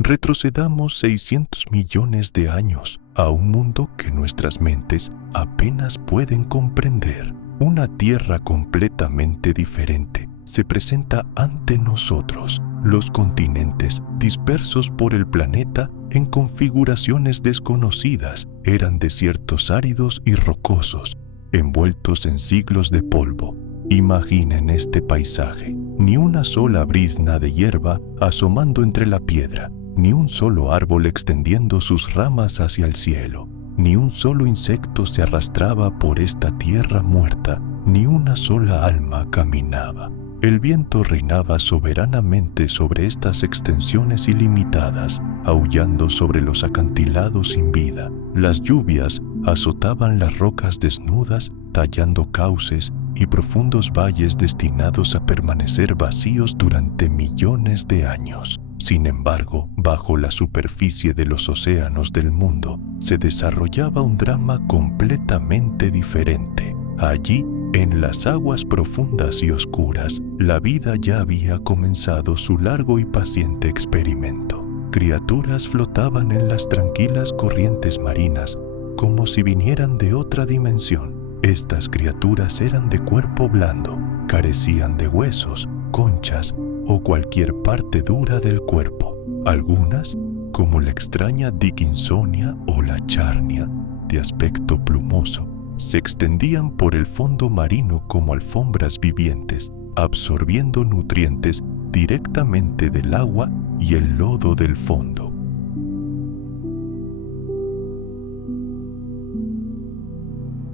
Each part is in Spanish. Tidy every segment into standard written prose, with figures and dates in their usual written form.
Retrocedamos 600 millones de años a un mundo que nuestras mentes apenas pueden comprender. Una Tierra completamente diferente se presenta ante nosotros. Los continentes, dispersos por el planeta en configuraciones desconocidas, eran desiertos áridos y rocosos, envueltos en siglos de polvo. Imaginen este paisaje: ni una sola brizna de hierba asomando entre la piedra, ni un solo árbol extendiendo sus ramas hacia el cielo, ni un solo insecto se arrastraba por esta tierra muerta, ni una sola alma caminaba. El viento reinaba soberanamente sobre estas extensiones ilimitadas, aullando sobre los acantilados sin vida. Las lluvias azotaban las rocas desnudas, tallando cauces y profundos valles destinados a permanecer vacíos durante millones de años. Sin embargo, bajo la superficie de los océanos del mundo se desarrollaba un drama completamente diferente. Allí, en las aguas profundas y oscuras, la vida ya había comenzado su largo y paciente experimento. Criaturas flotaban en las tranquilas corrientes marinas como si vinieran de otra dimensión. Estas criaturas eran de cuerpo blando, carecían de huesos, conchas o cualquier parte dura del cuerpo. Algunas, como la extraña Dickinsonia o la Charnia, de aspecto plumoso, se extendían por el fondo marino como alfombras vivientes, absorbiendo nutrientes directamente del agua y el lodo del fondo.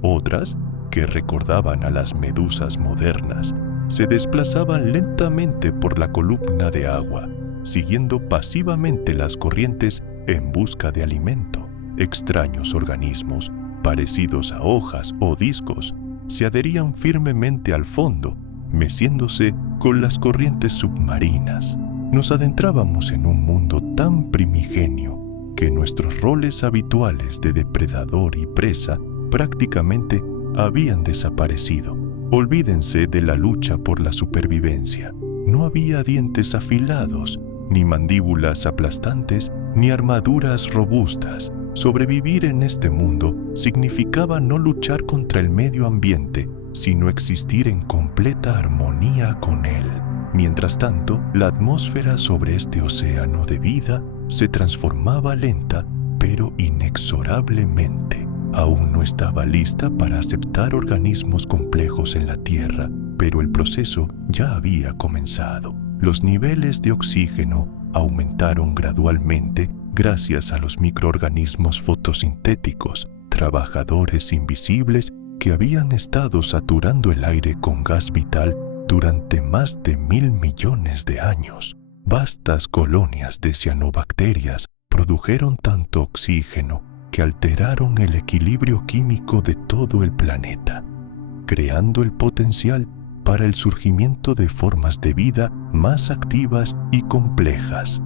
Otras, que recordaban a las medusas modernas, se desplazaban lentamente por la columna de agua, siguiendo pasivamente las corrientes en busca de alimento. Extraños organismos, parecidos a hojas o discos, se adherían firmemente al fondo, meciéndose con las corrientes submarinas. Nos adentrábamos en un mundo tan primigenio que nuestros roles habituales de depredador y presa prácticamente habían desaparecido. Olvídense de la lucha por la supervivencia. No había dientes afilados, ni mandíbulas aplastantes, ni armaduras robustas. Sobrevivir en este mundo significaba no luchar contra el medio ambiente, sino existir en completa armonía con él. Mientras tanto, la atmósfera sobre este océano de vida se transformaba lenta, pero inexorablemente. Aún no estaba lista para aceptar organismos complejos en la Tierra, pero el proceso ya había comenzado. Los niveles de oxígeno aumentaron gradualmente gracias a los microorganismos fotosintéticos, trabajadores invisibles que habían estado saturando el aire con gas vital durante más de 1.000 millones de años. Vastas colonias de cianobacterias produjeron tanto oxígeno que alteraron el equilibrio químico de todo el planeta, creando el potencial para el surgimiento de formas de vida más activas y complejas.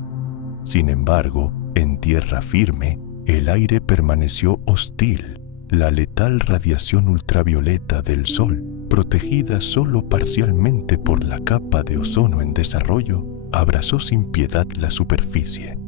Sin embargo, en tierra firme, el aire permaneció hostil. La letal radiación ultravioleta del Sol, protegida solo parcialmente por la capa de ozono en desarrollo, abrazó sin piedad la superficie.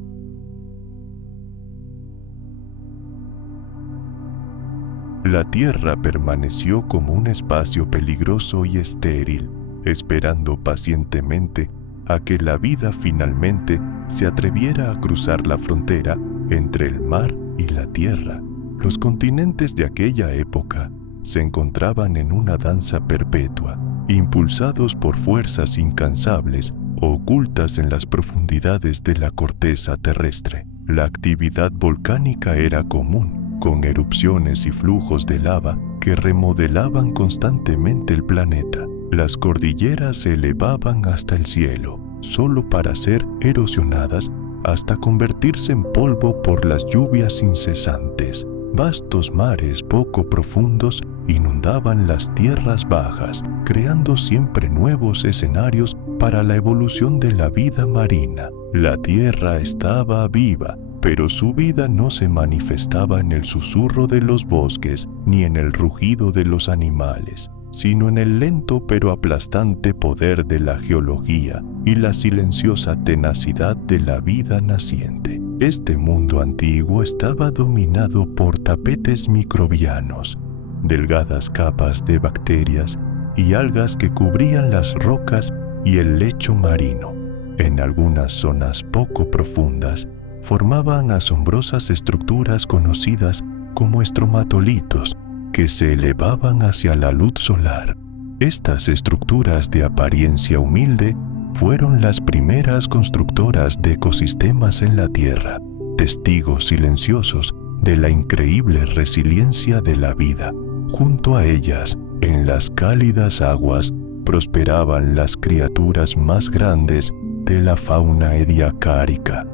La Tierra permaneció como un espacio peligroso y estéril, esperando pacientemente a que la vida finalmente se atreviera a cruzar la frontera entre el mar y la tierra. Los continentes de aquella época se encontraban en una danza perpetua, impulsados por fuerzas incansables ocultas en las profundidades de la corteza terrestre. La actividad volcánica era común, con erupciones y flujos de lava que remodelaban constantemente el planeta. Las cordilleras se elevaban hasta el cielo, solo para ser erosionadas hasta convertirse en polvo por las lluvias incesantes. Vastos mares poco profundos inundaban las tierras bajas, creando siempre nuevos escenarios para la evolución de la vida marina. La tierra estaba viva, pero su vida no se manifestaba en el susurro de los bosques ni en el rugido de los animales. sino en el lento pero aplastante poder de la geología y la silenciosa tenacidad de la vida naciente. Este mundo antiguo estaba dominado por tapetes microbianos, delgadas capas de bacterias y algas que cubrían las rocas y el lecho marino. En algunas zonas poco profundas, formaban asombrosas estructuras conocidas como estromatolitos que se elevaban hacia la luz solar. Estas estructuras de apariencia humilde fueron las primeras constructoras de ecosistemas en la Tierra, testigos silenciosos de la increíble resiliencia de la vida. Junto a ellas, en las cálidas aguas, prosperaban las criaturas más grandes de la fauna ediacárica.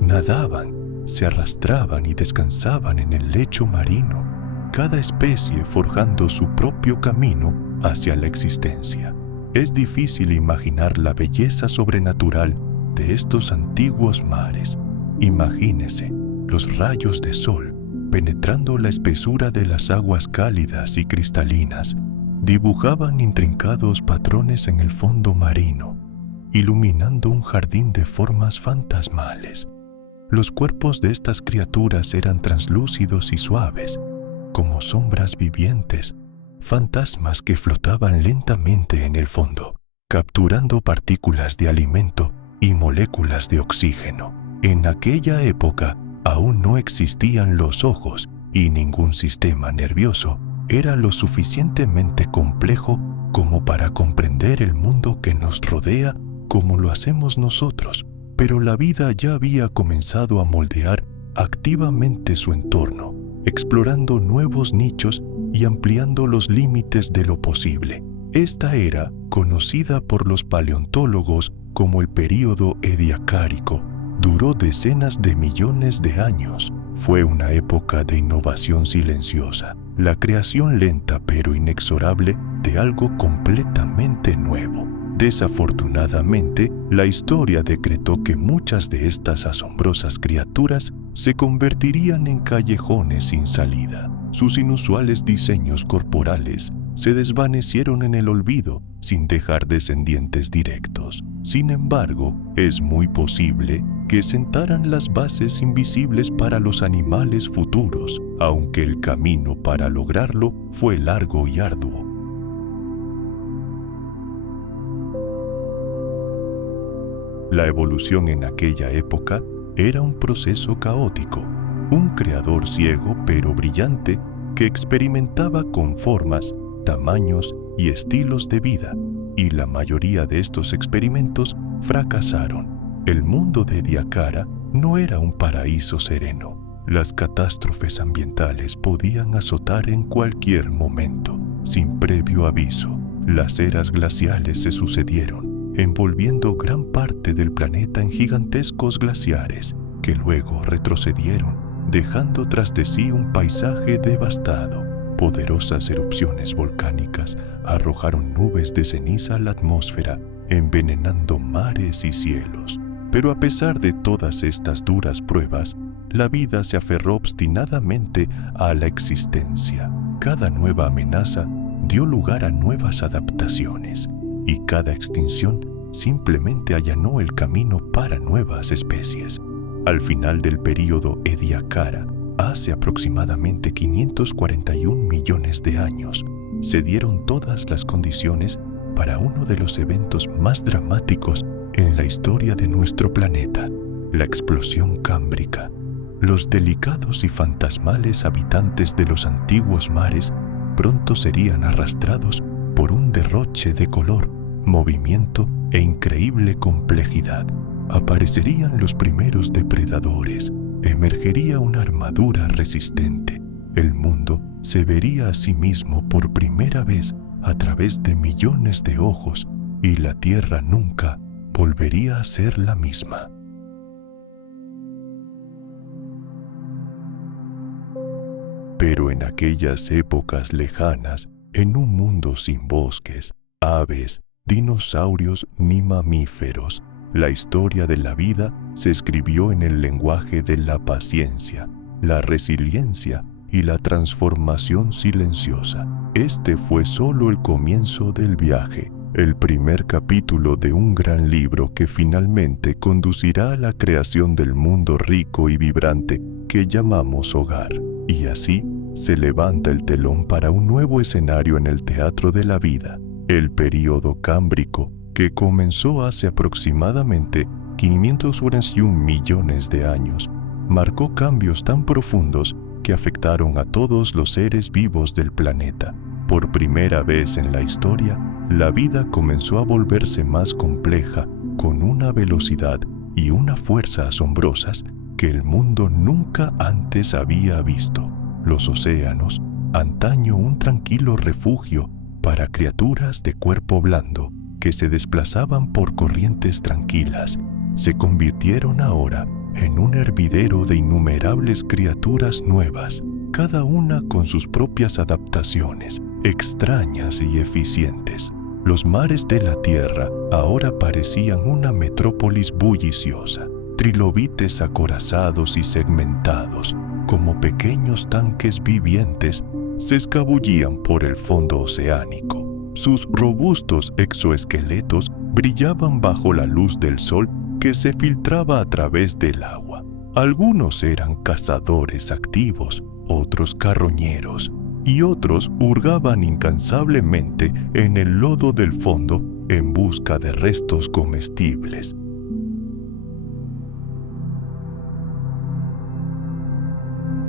Nadaban, se arrastraban y descansaban en el lecho marino, cada especie forjando su propio camino hacia la existencia. Es difícil imaginar la belleza sobrenatural de estos antiguos mares. Imagínese los rayos de sol penetrando la espesura de las aguas cálidas y cristalinas, dibujaban intrincados patrones en el fondo marino, iluminando un jardín de formas fantasmales. Los cuerpos de estas criaturas eran translúcidos y suaves, como sombras vivientes, fantasmas que flotaban lentamente en el fondo, capturando partículas de alimento y moléculas de oxígeno. En aquella época aún no existían los ojos y ningún sistema nervioso era lo suficientemente complejo como para comprender el mundo que nos rodea como lo hacemos nosotros, pero la vida ya había comenzado a moldear activamente su entorno, explorando nuevos nichos y ampliando los límites de lo posible. Esta era conocida por los paleontólogos como el período ediacárico. Duró decenas de millones de años. Fue una época de innovación silenciosa, la creación lenta pero inexorable de algo completamente nuevo. Desafortunadamente, la historia decretó que muchas de estas asombrosas criaturas se convertirían en callejones sin salida. Sus inusuales diseños corporales se desvanecieron en el olvido sin dejar descendientes directos. Sin embargo, es muy posible que sentaran las bases invisibles para los animales futuros, aunque el camino para lograrlo fue largo y arduo. La evolución en aquella época era un proceso caótico, un creador ciego pero brillante que experimentaba con formas, tamaños y estilos de vida, y la mayoría de estos experimentos fracasaron. El mundo de Ediacara no era un paraíso sereno. Las catástrofes ambientales podían azotar en cualquier momento, sin previo aviso. Las eras glaciales se sucedieron, envolviendo gran parte del planeta en gigantescos glaciares, que luego retrocedieron, dejando tras de sí un paisaje devastado. Poderosas erupciones volcánicas arrojaron nubes de ceniza a la atmósfera, envenenando mares y cielos. Pero a pesar de todas estas duras pruebas, la vida se aferró obstinadamente a la existencia. Cada nueva amenaza dio lugar a nuevas adaptaciones, y cada extinción simplemente allanó el camino para nuevas especies. Al final del período Ediacara, hace aproximadamente 541 millones de años, se dieron todas las condiciones para uno de los eventos más dramáticos en la historia de nuestro planeta, la explosión cámbrica. Los delicados y fantasmales habitantes de los antiguos mares pronto serían arrastrados por un derroche de color, movimiento e increíble complejidad. Aparecerían los primeros depredadores, emergería una armadura resistente. El mundo se vería a sí mismo por primera vez a través de millones de ojos, y la Tierra nunca volvería a ser la misma. Pero en aquellas épocas lejanas, en un mundo sin bosques, aves, dinosaurios ni mamíferos, la historia de la vida se escribió en el lenguaje de la paciencia. la resiliencia y la transformación silenciosa. Este fue solo el comienzo del viaje, el primer capítulo de un gran libro que finalmente conducirá a la creación del mundo rico y vibrante que llamamos hogar. Y así se levanta el telón para un nuevo escenario en el teatro de la vida, el período cámbrico, que comenzó hace aproximadamente 541 millones de años. Marcó cambios tan profundos que afectaron a todos los seres vivos del planeta. Por primera vez en la historia, la vida comenzó a volverse más compleja, con una velocidad y una fuerza asombrosas que el mundo nunca antes había visto. Los océanos, antaño un tranquilo refugio para criaturas de cuerpo blando que se desplazaban por corrientes tranquilas, se convirtieron ahora en un hervidero de innumerables criaturas nuevas, cada una con sus propias adaptaciones, extrañas y eficientes. Los mares de la tierra ahora parecían una metrópolis bulliciosa, trilobites acorazados y segmentados, como pequeños tanques vivientes, se escabullían por el fondo oceánico. Sus robustos exoesqueletos brillaban bajo la luz del sol que se filtraba a través del agua. Algunos eran cazadores activos, otros carroñeros, y otros hurgaban incansablemente en el lodo del fondo en busca de restos comestibles.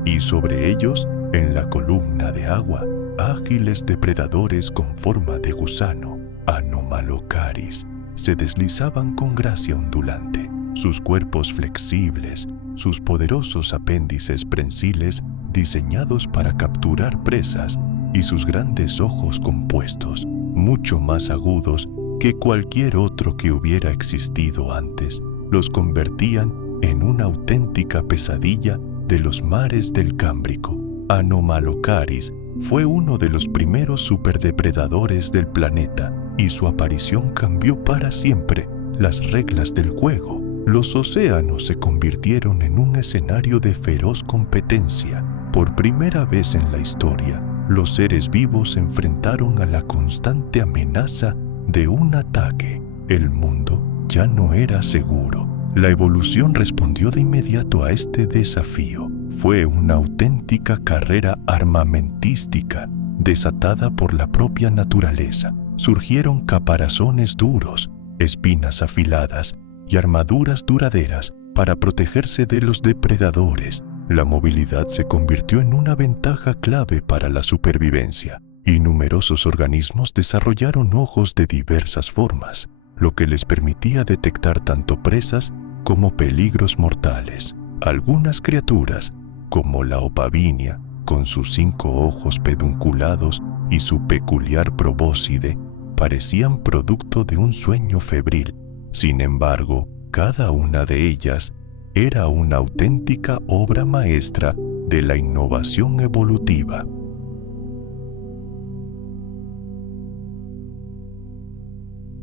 Y sobre ellos, en la columna de agua, ágiles depredadores con forma de gusano, Anomalocaris, se deslizaban con gracia ondulante. Sus cuerpos flexibles, sus poderosos apéndices prensiles diseñados para capturar presas y sus grandes ojos compuestos, mucho más agudos que cualquier otro que hubiera existido antes, los convertían en una auténtica pesadilla de los mares del Cámbrico. Anomalocaris fue uno de los primeros superdepredadores del planeta y su aparición cambió para siempre las reglas del juego. Los océanos se convirtieron en un escenario de feroz competencia. Por primera vez en la historia, los seres vivos se enfrentaron a la constante amenaza de un ataque. El mundo ya no era seguro. La evolución respondió de inmediato a este desafío. Fue una auténtica carrera armamentística, desatada por la propia naturaleza. Surgieron caparazones duros, espinas afiladas y armaduras duraderas para protegerse de los depredadores. La movilidad se convirtió en una ventaja clave para la supervivencia, y numerosos organismos desarrollaron ojos de diversas formas, lo que les permitía detectar tanto presas como peligros mortales. Algunas criaturas, como la opavinia, con sus 5 ojos pedunculados y su peculiar probóscide, parecían producto de un sueño febril. Sin embargo, cada una de ellas era una auténtica obra maestra de la innovación evolutiva.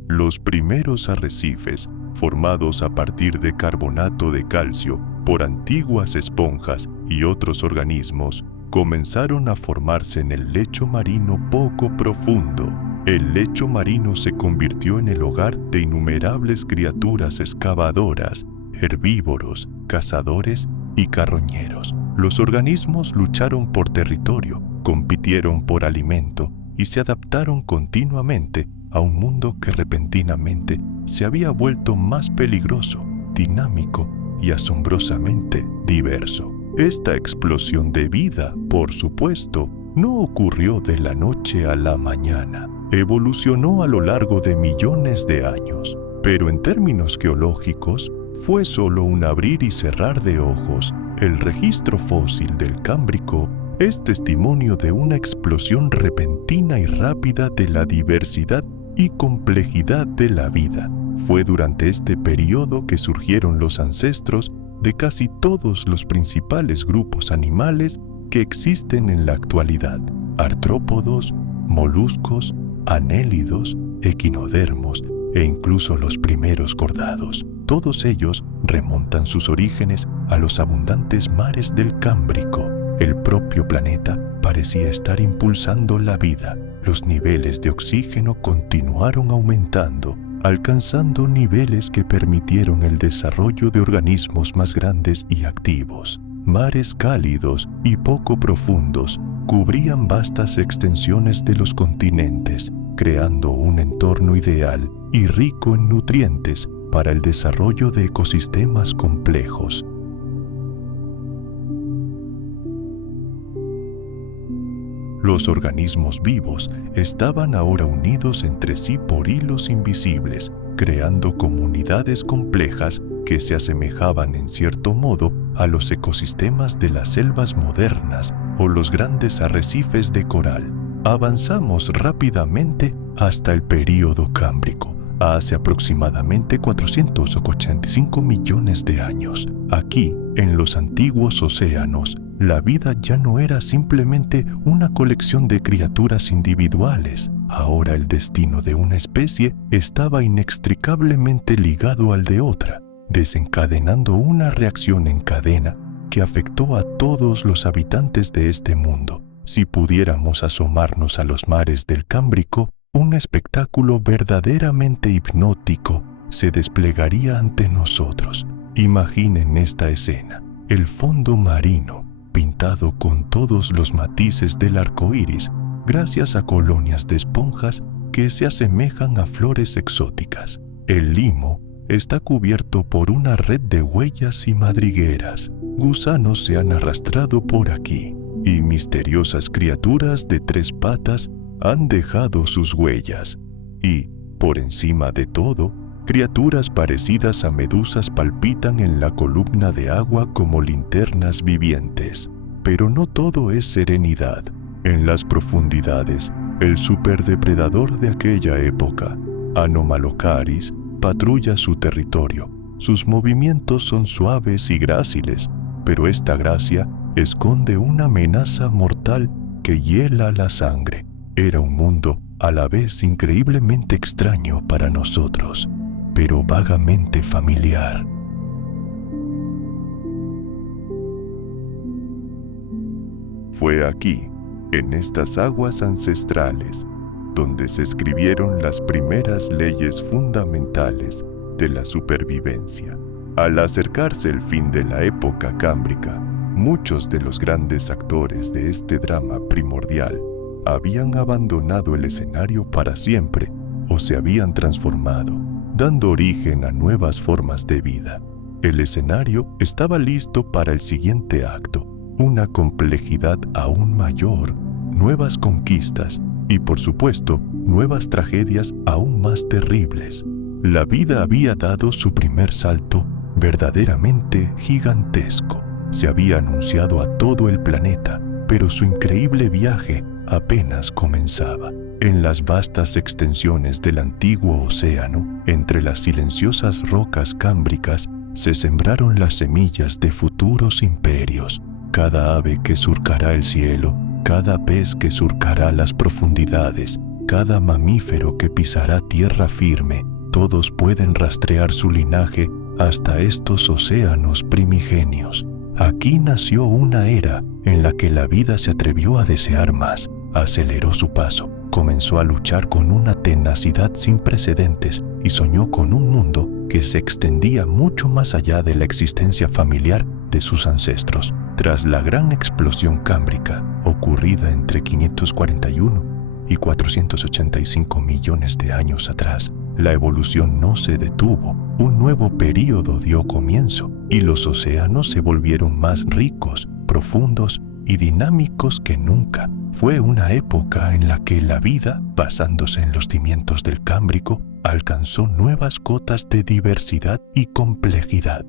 Los primeros arrecifes, formados a partir de carbonato de calcio por antiguas esponjas y otros organismos, comenzaron a formarse en el lecho marino poco profundo. El lecho marino se convirtió en el hogar de innumerables criaturas excavadoras, herbívoros, cazadores y carroñeros. Los organismos lucharon por territorio, compitieron por alimento y se adaptaron continuamente a un mundo que repentinamente se había vuelto más peligroso, dinámico y asombrosamente diverso. Esta explosión de vida, por supuesto, no ocurrió de la noche a la mañana. Evolucionó a lo largo de millones de años, pero en términos geológicos fue solo un abrir y cerrar de ojos. El registro fósil del Cámbrico es testimonio de una explosión repentina y rápida de la diversidad y complejidad de la vida. Fue durante este periodo que surgieron los ancestros de casi todos los principales grupos animales que existen en la actualidad: artrópodos, moluscos, anélidos, equinodermos e incluso los primeros cordados. Todos ellos remontan sus orígenes a los abundantes mares del Cámbrico. El propio planeta parecía estar impulsando la vida. Los niveles de oxígeno continuaron aumentando, alcanzando niveles que permitieron el desarrollo de organismos más grandes y activos. Mares cálidos y poco profundos cubrían vastas extensiones de los continentes, creando un entorno ideal y rico en nutrientes para el desarrollo de ecosistemas complejos. Los organismos vivos estaban ahora unidos entre sí por hilos invisibles, creando comunidades complejas que se asemejaban en cierto modo a los ecosistemas de las selvas modernas o los grandes arrecifes de coral. Avanzamos rápidamente hasta el período cámbrico, hace aproximadamente 485 millones de años. Aquí, en los antiguos océanos, la vida ya no era simplemente una colección de criaturas individuales. Ahora el destino de una especie estaba inextricablemente ligado al de otra, desencadenando una reacción en cadena que afectó a todos los habitantes de este mundo. Si pudiéramos asomarnos a los mares del Cámbrico, un espectáculo verdaderamente hipnótico se desplegaría ante nosotros. Imaginen esta escena: el fondo marino, pintado con todos los matices del arco iris, gracias a colonias de esponjas que se asemejan a flores exóticas. El limo está cubierto por una red de huellas y madrigueras. Gusanos se han arrastrado por aquí, y misteriosas criaturas de 3 patas han dejado sus huellas. Y, por encima de todo, criaturas parecidas a medusas palpitan en la columna de agua como linternas vivientes. Pero no todo es serenidad. En las profundidades, el superdepredador de aquella época, Anomalocaris, patrulla su territorio. Sus movimientos son suaves y gráciles, pero esta gracia esconde una amenaza mortal que hiela la sangre. Era un mundo a la vez increíblemente extraño para nosotros, pero vagamente familiar. Fue aquí, en estas aguas ancestrales, donde se escribieron las primeras leyes fundamentales de la supervivencia. Al acercarse el fin de la época cámbrica, muchos de los grandes actores de este drama primordial habían abandonado el escenario para siempre o se habían transformado, dando origen a nuevas formas de vida. El escenario estaba listo para el siguiente acto, una complejidad aún mayor, nuevas conquistas y, por supuesto, nuevas tragedias aún más terribles. La vida había dado su primer salto verdaderamente gigantesco. Se había anunciado a todo el planeta, pero su increíble viaje apenas comenzaba. En las vastas extensiones del antiguo océano, entre las silenciosas rocas cámbricas, se sembraron las semillas de futuros imperios. Cada ave que surcará el cielo, cada pez que surcará las profundidades, cada mamífero que pisará tierra firme, todos pueden rastrear su linaje hasta estos océanos primigenios. Aquí nació una era en la que la vida se atrevió a desear más, aceleró su paso, comenzó a luchar con una tenacidad sin precedentes y soñó con un mundo que se extendía mucho más allá de la existencia familiar de sus ancestros. Tras la gran explosión cámbrica, ocurrida entre 541 y 485 millones de años atrás, la evolución no se detuvo. Un nuevo período dio comienzo y los océanos se volvieron más ricos, profundos y dinámicos que nunca. Fue una época en la que la vida, basándose en los cimientos del Cámbrico, alcanzó nuevas cotas de diversidad y complejidad.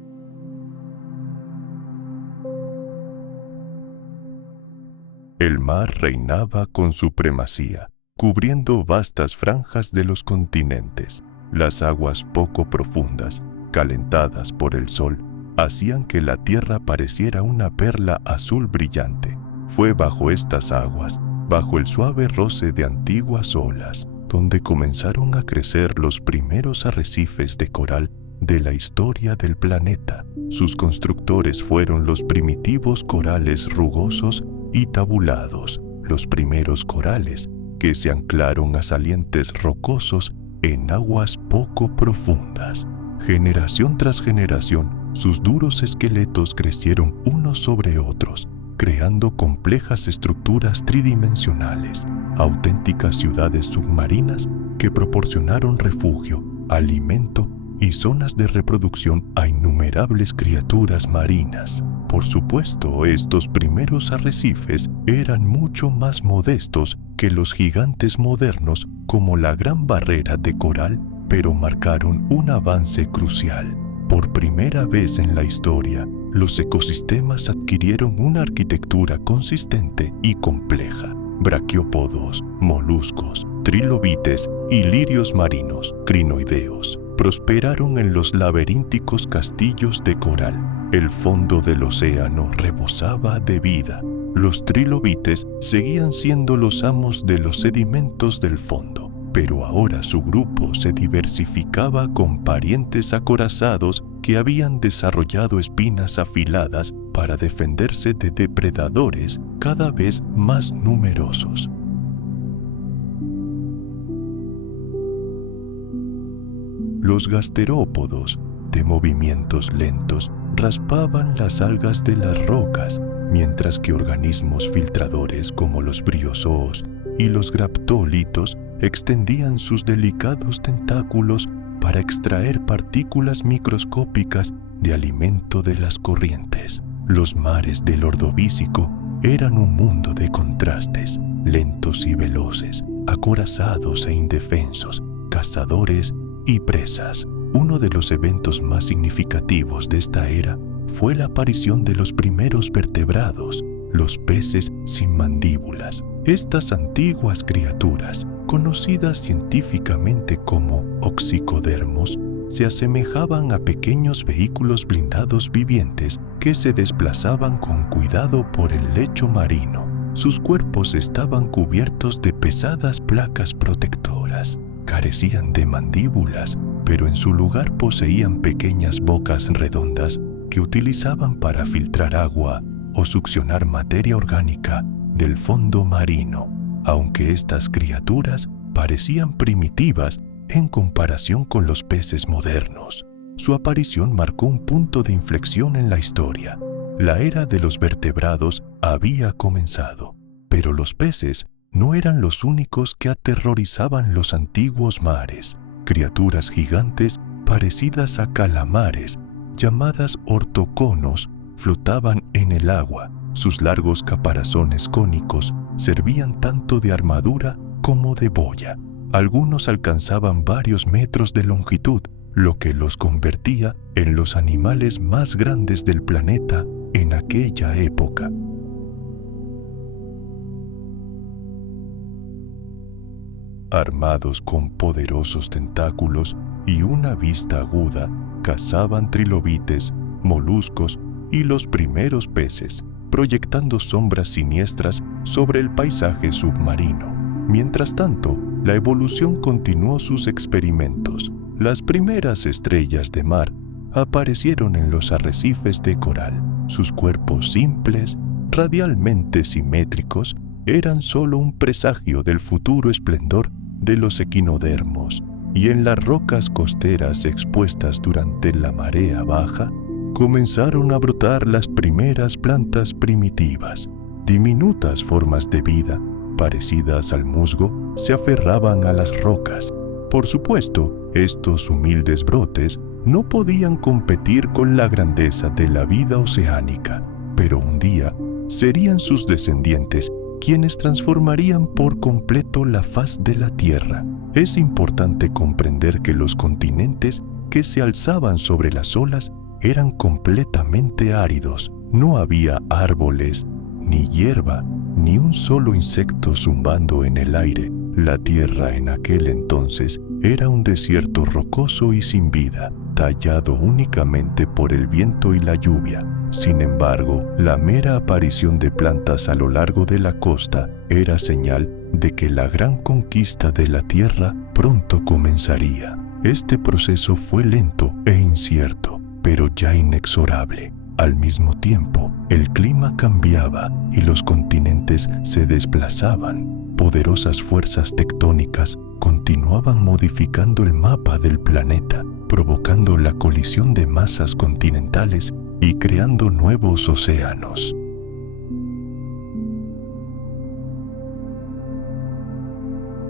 El mar reinaba con supremacía, cubriendo vastas franjas de los continentes. Las aguas poco profundas, calentadas por el sol, hacían que la tierra pareciera una perla azul brillante. Fue bajo estas aguas, bajo el suave roce de antiguas olas, donde comenzaron a crecer los primeros arrecifes de coral de la historia del planeta. Sus constructores fueron los primitivos corales rugosos y tabulados, los primeros corales que se anclaron a salientes rocosos en aguas poco profundas. Generación tras generación, sus duros esqueletos crecieron unos sobre otros, creando complejas estructuras tridimensionales, auténticas ciudades submarinas que proporcionaron refugio, alimento y zonas de reproducción a innumerables criaturas marinas. Por supuesto, estos primeros arrecifes eran mucho más modestos que los gigantes modernos como la Gran Barrera de Coral, pero marcaron un avance crucial. Por primera vez en la historia, los ecosistemas adquirieron una arquitectura consistente y compleja. Braquiópodos, moluscos, trilobites y lirios marinos, crinoideos, prosperaron en los laberínticos castillos de coral. El fondo del océano rebosaba de vida. Los trilobites seguían siendo los amos de los sedimentos del fondo, pero ahora su grupo se diversificaba con parientes acorazados que habían desarrollado espinas afiladas para defenderse de depredadores cada vez más numerosos. Los gasterópodos, de movimientos lentos, raspaban las algas de las rocas, mientras que organismos filtradores como los briozoos y los graptólitos extendían sus delicados tentáculos para extraer partículas microscópicas de alimento de las corrientes. Los mares del Ordovícico eran un mundo de contrastes, lentos y veloces, acorazados e indefensos, cazadores y presas. Uno de los eventos más significativos de esta era fue la aparición de los primeros vertebrados, los peces sin mandíbulas. Estas antiguas criaturas, conocidas científicamente como oxicodermos, se asemejaban a pequeños vehículos blindados vivientes que se desplazaban con cuidado por el lecho marino. Sus cuerpos estaban cubiertos de pesadas placas protectoras. Carecían de mandíbulas, pero en su lugar poseían pequeñas bocas redondas que utilizaban para filtrar agua o succionar materia orgánica del fondo marino. Aunque estas criaturas parecían primitivas en comparación con los peces modernos, su aparición marcó un punto de inflexión en la historia. La era de los vertebrados había comenzado, pero los peces no eran los únicos que aterrorizaban los antiguos mares. Criaturas gigantes parecidas a calamares, llamadas ortoconos, flotaban en el agua. Sus largos caparazones cónicos servían tanto de armadura como de boya. Algunos alcanzaban varios metros de longitud, lo que los convertía en los animales más grandes del planeta en aquella época. Armados con poderosos tentáculos y una vista aguda, cazaban trilobites, moluscos y los primeros peces, proyectando sombras siniestras sobre el paisaje submarino. Mientras tanto, la evolución continuó sus experimentos. Las primeras estrellas de mar aparecieron en los arrecifes de coral. Sus cuerpos simples, radialmente simétricos, eran solo un presagio del futuro esplendor de los equinodermos, y en las rocas costeras expuestas durante la marea baja, comenzaron a brotar las primeras plantas primitivas. Diminutas formas de vida, parecidas al musgo, se aferraban a las rocas. Por supuesto, estos humildes brotes no podían competir con la grandeza de la vida oceánica, pero un día serían sus descendientes quienes transformarían por completo la faz de la Tierra. Es importante comprender que los continentes que se alzaban sobre las olas eran completamente áridos. No había árboles, ni hierba, ni un solo insecto zumbando en el aire. La Tierra en aquel entonces era un desierto rocoso y sin vida, tallado únicamente por el viento y la lluvia. Sin embargo, la mera aparición de plantas a lo largo de la costa era señal de que la gran conquista de la Tierra pronto comenzaría. Este proceso fue lento e incierto, pero ya inexorable. Al mismo tiempo, el clima cambiaba y los continentes se desplazaban. Poderosas fuerzas tectónicas continuaban modificando el mapa del planeta, provocando la colisión de masas continentales y creando nuevos océanos.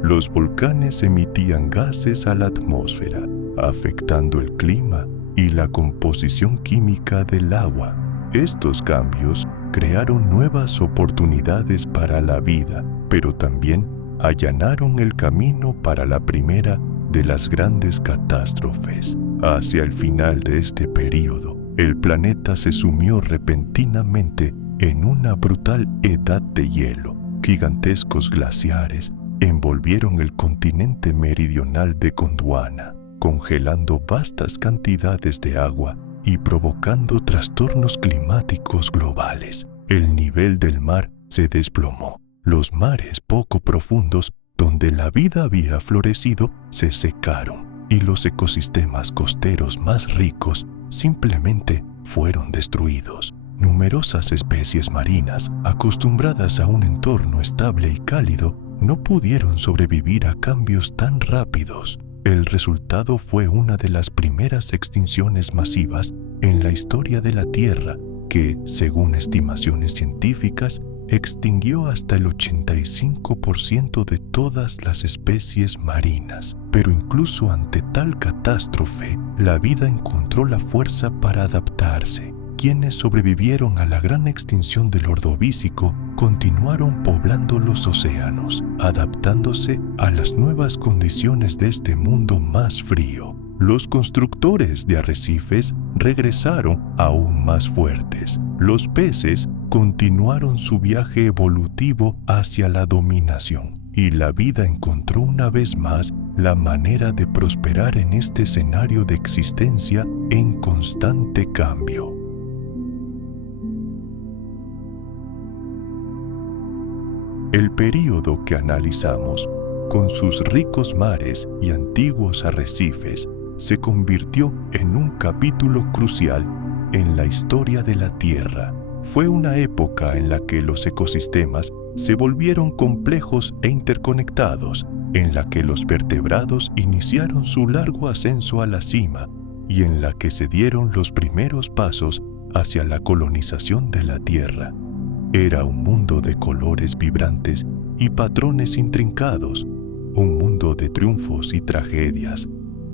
Los volcanes emitían gases a la atmósfera, afectando el clima y la composición química del agua. Estos cambios crearon nuevas oportunidades para la vida, pero también allanaron el camino para la primera de las grandes catástrofes. Hacia el final de este período, el planeta se sumió repentinamente en una brutal edad de hielo. Gigantescos glaciares envolvieron el continente meridional de Gondwana, congelando vastas cantidades de agua y provocando trastornos climáticos globales. El nivel del mar se desplomó. Los mares poco profundos, donde la vida había florecido, se secaron, y los ecosistemas costeros más ricos simplemente fueron destruidos. Numerosas especies marinas, acostumbradas a un entorno estable y cálido, no pudieron sobrevivir a cambios tan rápidos. El resultado fue una de las primeras extinciones masivas en la historia de la Tierra, que, según estimaciones científicas, extinguió hasta el 85% de todas las especies marinas. Pero incluso ante tal catástrofe, la vida encontró la fuerza para adaptarse. Quienes sobrevivieron a la gran extinción del Ordovícico continuaron poblando los océanos, adaptándose a las nuevas condiciones de este mundo más frío. Los constructores de arrecifes regresaron aún más fuertes. Los peces continuaron su viaje evolutivo hacia la dominación, y la vida encontró una vez más la manera de prosperar en este escenario de existencia en constante cambio. El período que analizamos, con sus ricos mares y antiguos arrecifes, se convirtió en un capítulo crucial en la historia de la Tierra. Fue una época en la que los ecosistemas se volvieron complejos e interconectados, en la que los vertebrados iniciaron su largo ascenso a la cima y en la que se dieron los primeros pasos hacia la colonización de la Tierra. Era un mundo de colores vibrantes y patrones intrincados, un mundo de triunfos y tragedias,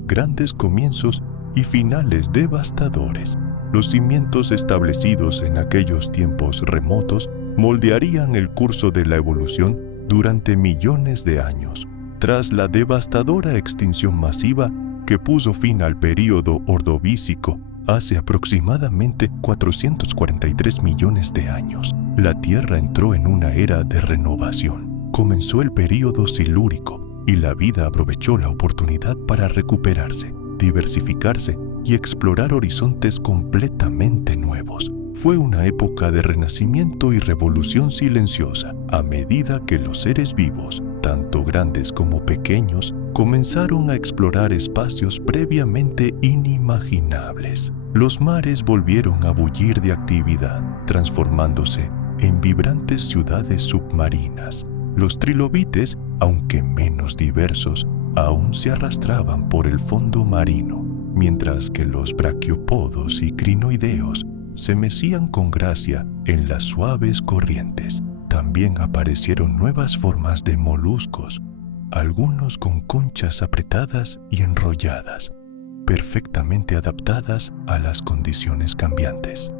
grandes comienzos y finales devastadores. Los cimientos establecidos en aquellos tiempos remotos moldearían el curso de la evolución durante millones de años. Tras la devastadora extinción masiva que puso fin al período Ordovícico hace aproximadamente 443 millones de años, la Tierra entró en una era de renovación. Comenzó el período silúrico y la vida aprovechó la oportunidad para recuperarse, diversificarse y explorar horizontes completamente nuevos. Fue una época de renacimiento y revolución silenciosa, a medida que los seres vivos, tanto grandes como pequeños, comenzaron a explorar espacios previamente inimaginables. Los mares volvieron a bullir de actividad, transformándose en vibrantes ciudades submarinas. Los trilobites, aunque menos diversos, aún se arrastraban por el fondo marino, mientras que los braquiopodos y crinoideos se mecían con gracia en las suaves corrientes. También aparecieron nuevas formas de moluscos, algunos con conchas apretadas y enrolladas, perfectamente adaptadas a las condiciones cambiantes.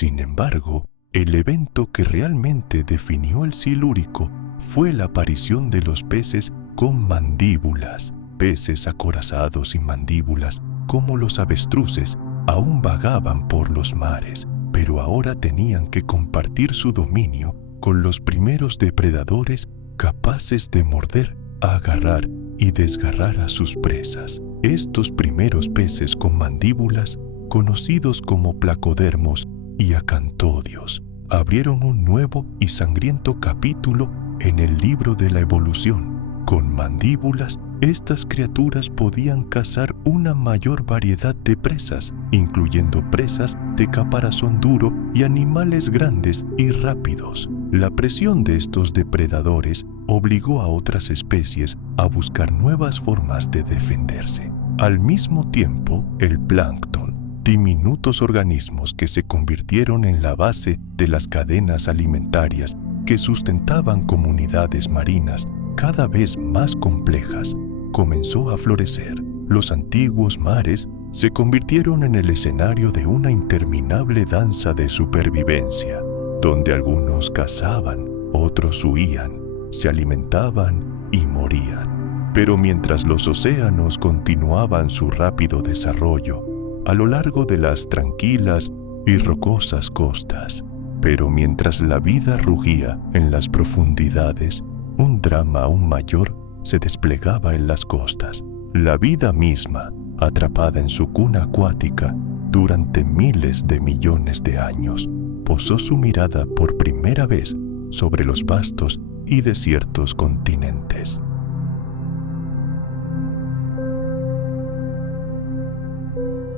Sin embargo, el evento que realmente definió el Silúrico fue la aparición de los peces con mandíbulas. Peces acorazados sin mandíbulas, como los avestruces, aún vagaban por los mares, pero ahora tenían que compartir su dominio con los primeros depredadores capaces de morder, agarrar y desgarrar a sus presas. Estos primeros peces con mandíbulas, conocidos como placodermos y acantodios, abrieron un nuevo y sangriento capítulo en el libro de la evolución. Con mandíbulas, estas criaturas podían cazar una mayor variedad de presas, incluyendo presas de caparazón duro y animales grandes y rápidos. La presión de estos depredadores obligó a otras especies a buscar nuevas formas de defenderse. Al mismo tiempo, el plancton, diminutos organismos que se convirtieron en la base de las cadenas alimentarias que sustentaban comunidades marinas cada vez más complejas, comenzó a florecer. Los antiguos mares se convirtieron en el escenario de una interminable danza de supervivencia, donde algunos cazaban, otros huían, se alimentaban y morían. Pero mientras los océanos continuaban su rápido desarrollo a lo largo de las tranquilas y rocosas costas, pero mientras la vida rugía en las profundidades, un drama aún mayor se desplegaba en las costas. La vida misma, atrapada en su cuna acuática durante miles de millones de años, posó su mirada por primera vez sobre los vastos y desiertos continentes.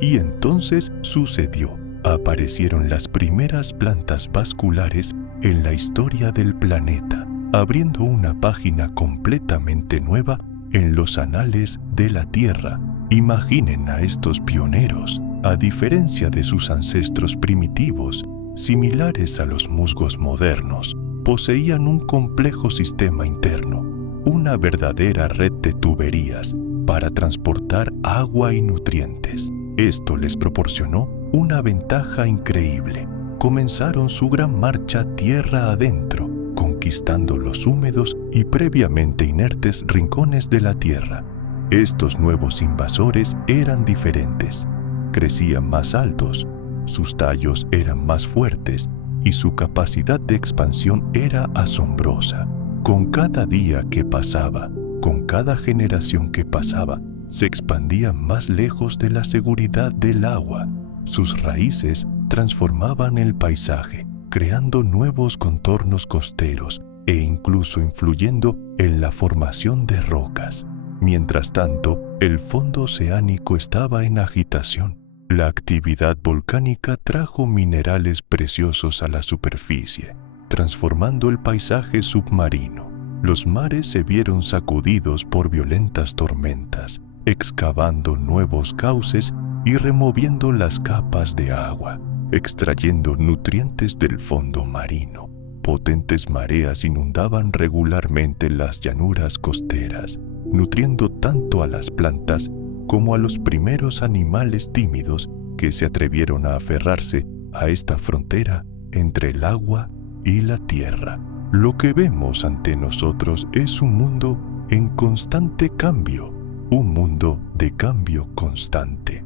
Y entonces sucedió. Aparecieron las primeras plantas vasculares en la historia del planeta, abriendo una página completamente nueva en los anales de la Tierra. Imaginen a estos pioneros, a diferencia de sus ancestros primitivos, similares a los musgos modernos, poseían un complejo sistema interno, una verdadera red de tuberías para transportar agua y nutrientes. Esto les proporcionó una ventaja increíble. Comenzaron su gran marcha tierra adentro, conquistando los húmedos y previamente inertes rincones de la Tierra. Estos nuevos invasores eran diferentes. Crecían más altos, sus tallos eran más fuertes y su capacidad de expansión era asombrosa. Con cada día que pasaba, con cada generación que pasaba, se expandían más lejos de la seguridad del agua. Sus raíces transformaban el paisaje, creando nuevos contornos costeros e incluso influyendo en la formación de rocas. Mientras tanto, el fondo oceánico estaba en agitación. La actividad volcánica trajo minerales preciosos a la superficie, transformando el paisaje submarino. Los mares se vieron sacudidos por violentas tormentas, excavando nuevos cauces y removiendo las capas de agua, extrayendo nutrientes del fondo marino. Potentes mareas inundaban regularmente las llanuras costeras, nutriendo tanto a las plantas como a los primeros animales tímidos que se atrevieron a aferrarse a esta frontera entre el agua y la tierra. Lo que vemos ante nosotros es un mundo en constante cambio, un mundo de cambio constante.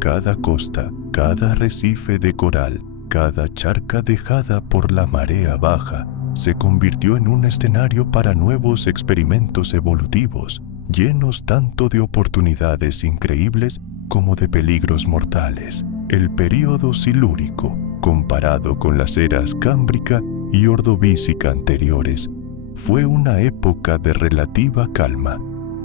Cada costa, cada arrecife de coral, cada charca dejada por la marea baja, se convirtió en un escenario para nuevos experimentos evolutivos, llenos tanto de oportunidades increíbles como de peligros mortales. El período silúrico, comparado con las eras cámbrica y ordovícica anteriores, fue una época de relativa calma,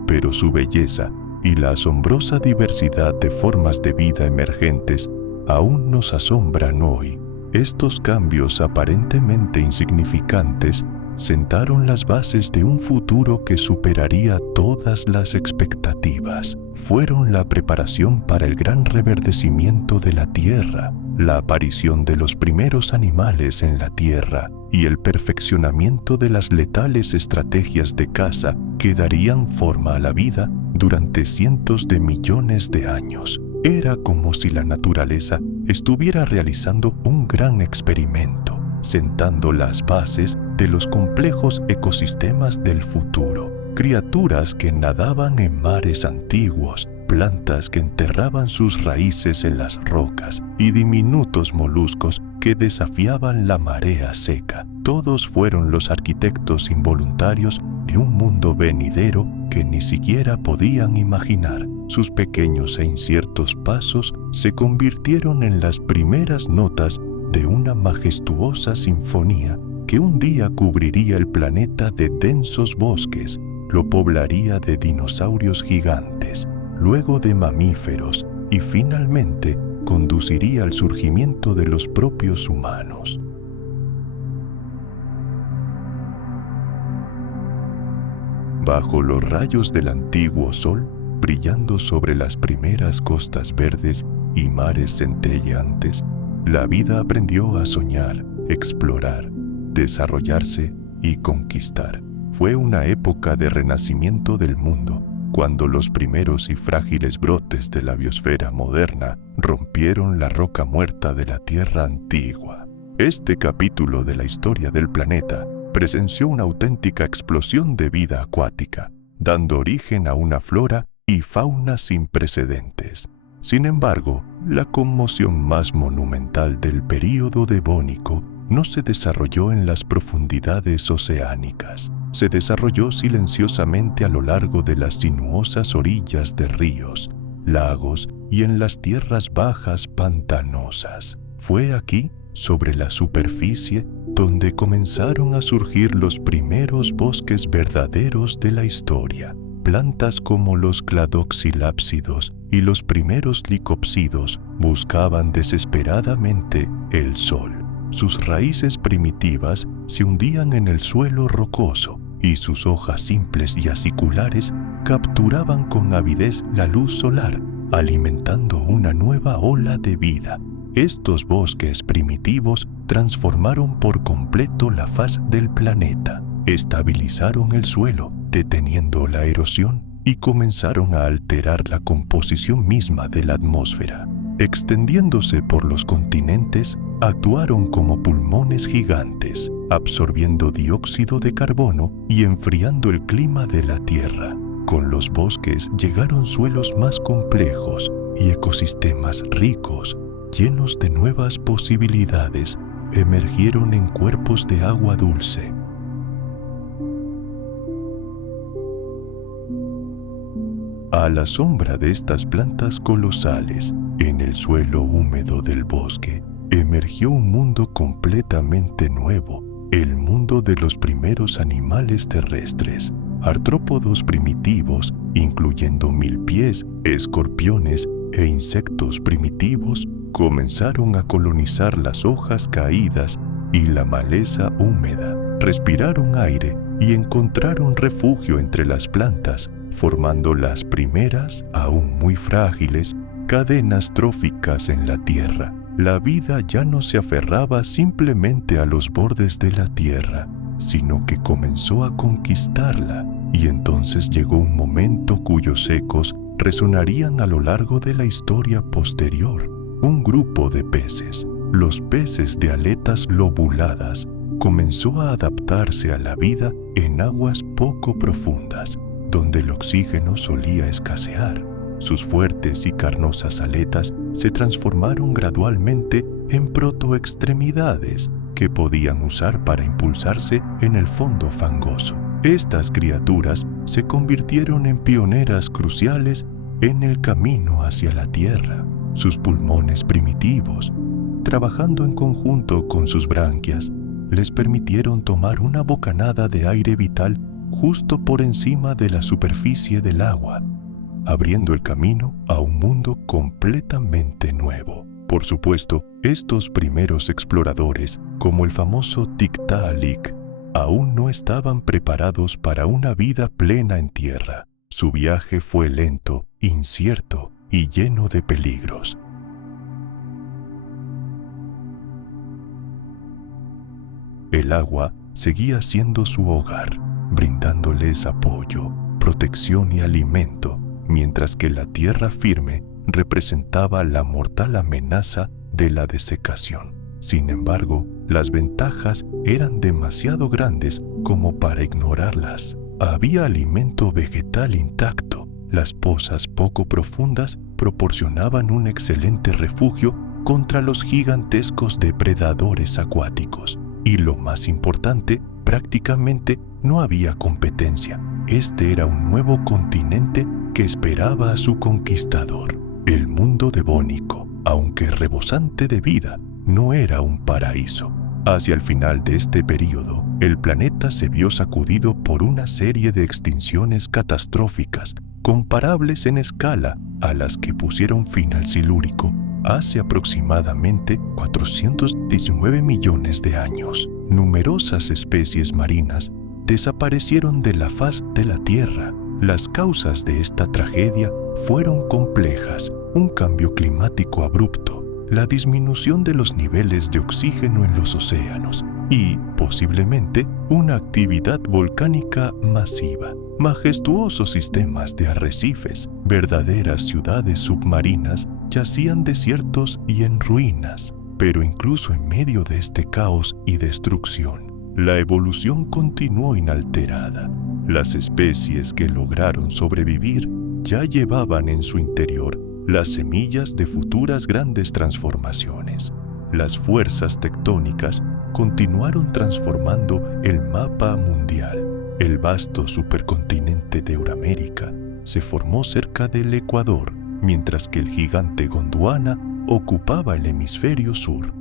pero su belleza y la asombrosa diversidad de formas de vida emergentes aún nos asombran hoy. Estos cambios aparentemente insignificantes sentaron las bases de un futuro que superaría todas las expectativas. Fueron la preparación para el gran reverdecimiento de la Tierra, la aparición de los primeros animales en la Tierra y el perfeccionamiento de las letales estrategias de caza que darían forma a la vida durante cientos de millones de años. Era como si la naturaleza estuviera realizando un gran experimento, sentando las bases de los complejos ecosistemas del futuro. Criaturas que nadaban en mares antiguos, plantas que enterraban sus raíces en las rocas y diminutos moluscos que desafiaban la marea seca. Todos fueron los arquitectos involuntarios de un mundo venidero que ni siquiera podían imaginar. Sus pequeños e inciertos pasos se convirtieron en las primeras notas de una majestuosa sinfonía que un día cubriría el planeta de densos bosques, lo poblaría de dinosaurios gigantes, luego de mamíferos y finalmente conduciría al surgimiento de los propios humanos. Bajo los rayos del antiguo sol, brillando sobre las primeras costas verdes y mares centelleantes, la vida aprendió a soñar, explorar, desarrollarse y conquistar. Fue una época de renacimiento del mundo, cuando los primeros y frágiles brotes de la biosfera moderna rompieron la roca muerta de la Tierra antigua. Este capítulo de la historia del planeta presenció una auténtica explosión de vida acuática, dando origen a una flora y fauna sin precedentes. Sin embargo, la conmoción más monumental del período devónico no se desarrolló en las profundidades oceánicas. Se desarrolló silenciosamente a lo largo de las sinuosas orillas de ríos, lagos y en las tierras bajas pantanosas. Fue aquí, sobre la superficie, donde comenzaron a surgir los primeros bosques verdaderos de la historia. Plantas como los cladoxilápsidos y los primeros licopsidos buscaban desesperadamente el sol. Sus raíces primitivas se hundían en el suelo rocoso y sus hojas simples y aciculares capturaban con avidez la luz solar, alimentando una nueva ola de vida. Estos bosques primitivos transformaron por completo la faz del planeta, estabilizaron el suelo, deteniendo la erosión, y comenzaron a alterar la composición misma de la atmósfera. Extendiéndose por los continentes, actuaron como pulmones gigantes, absorbiendo dióxido de carbono y enfriando el clima de la Tierra. Con los bosques llegaron suelos más complejos y ecosistemas ricos, llenos de nuevas posibilidades, emergieron en cuerpos de agua dulce. A la sombra de estas plantas colosales, en el suelo húmedo del bosque, emergió un mundo completamente nuevo, el mundo de los primeros animales terrestres, artrópodos primitivos, incluyendo milpies, escorpiones e insectos primitivos, comenzaron a colonizar las hojas caídas y la maleza húmeda. Respiraron aire y encontraron refugio entre las plantas, formando las primeras, aún muy frágiles, cadenas tróficas en la tierra. La vida ya no se aferraba simplemente a los bordes de la tierra, sino que comenzó a conquistarla, y entonces llegó un momento cuyos ecos resonarían a lo largo de la historia posterior. Un grupo de peces, los peces de aletas lobuladas, comenzó a adaptarse a la vida en aguas poco profundas, donde el oxígeno solía escasear. Sus fuertes y carnosas aletas se transformaron gradualmente en protoextremidades que podían usar para impulsarse en el fondo fangoso. Estas criaturas se convirtieron en pioneras cruciales en el camino hacia la Tierra. Sus pulmones primitivos, trabajando en conjunto con sus branquias, les permitieron tomar una bocanada de aire vital justo por encima de la superficie del agua, abriendo el camino a un mundo completamente nuevo. Por supuesto, estos primeros exploradores, como el famoso Tiktaalik, aún no estaban preparados para una vida plena en tierra. Su viaje fue lento, incierto y lleno de peligros. El agua seguía siendo su hogar, brindándoles apoyo, protección y alimento, mientras que la tierra firme representaba la mortal amenaza de la desecación. Sin embargo, las ventajas eran demasiado grandes como para ignorarlas. Había alimento vegetal intacto. Las pozas poco profundas proporcionaban un excelente refugio contra los gigantescos depredadores acuáticos. Y lo más importante, prácticamente no había competencia. Este era un nuevo continente que esperaba a su conquistador. El mundo devónico, aunque rebosante de vida, no era un paraíso. Hacia el final de este periodo, el planeta se vio sacudido por una serie de extinciones catastróficas, comparables en escala a las que pusieron fin al Silúrico hace aproximadamente 419 millones de años. Numerosas especies marinas desaparecieron de la faz de la Tierra. Las causas de esta tragedia fueron complejas: un cambio climático abrupto, la disminución de los niveles de oxígeno en los océanos y, posiblemente, una actividad volcánica masiva. Majestuosos sistemas de arrecifes, verdaderas ciudades submarinas, yacían desiertos y en ruinas. Pero incluso en medio de este caos y destrucción, la evolución continuó inalterada. Las especies que lograron sobrevivir ya llevaban en su interior las semillas de futuras grandes transformaciones. Las fuerzas tectónicas continuaron transformando el mapa mundial. El vasto supercontinente de Euramérica se formó cerca del Ecuador, mientras que el gigante Gondwana ocupaba el hemisferio sur.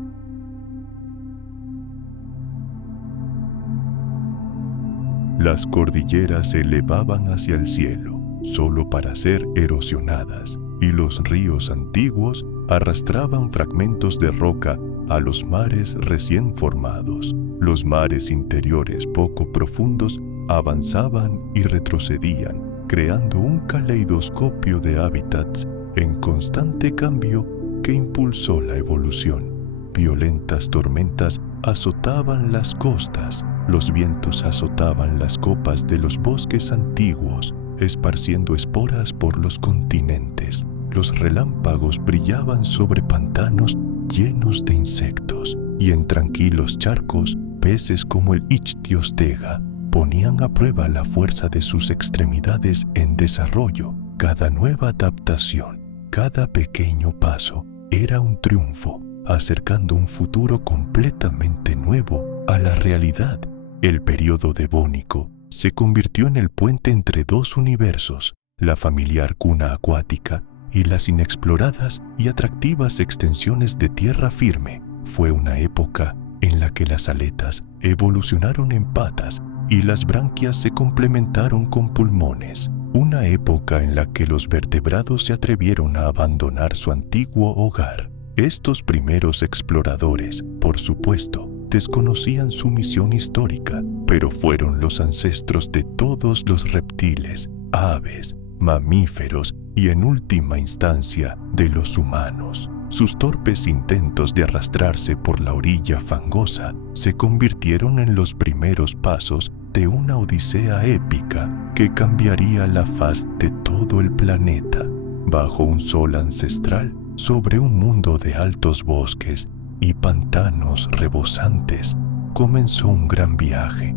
Las cordilleras se elevaban hacia el cielo, solo para ser erosionadas, y los ríos antiguos arrastraban fragmentos de roca a los mares recién formados. Los mares interiores poco profundos avanzaban y retrocedían, creando un caleidoscopio de hábitats en constante cambio que impulsó la evolución. Violentas tormentas azotaban las costas, los vientos azotaban las copas de los bosques antiguos, esparciendo esporas por los continentes. Los relámpagos brillaban sobre pantanos llenos de insectos, y en tranquilos charcos, peces como el ichthyostega ponían a prueba la fuerza de sus extremidades en desarrollo. Cada nueva adaptación, cada pequeño paso, era un triunfo, acercando un futuro completamente nuevo a la realidad. El período devónico se convirtió en el puente entre dos universos, la familiar cuna acuática y las inexploradas y atractivas extensiones de tierra firme. Fue una época en la que las aletas evolucionaron en patas y las branquias se complementaron con pulmones. Una época en la que los vertebrados se atrevieron a abandonar su antiguo hogar. Estos primeros exploradores, por supuesto, desconocían su misión histórica, pero fueron los ancestros de todos los reptiles, aves, mamíferos y, en última instancia, de los humanos. Sus torpes intentos de arrastrarse por la orilla fangosa se convirtieron en los primeros pasos de una odisea épica que cambiaría la faz de todo el planeta. Bajo un sol ancestral, sobre un mundo de altos bosques y pantanos rebosantes, comenzó un gran viaje.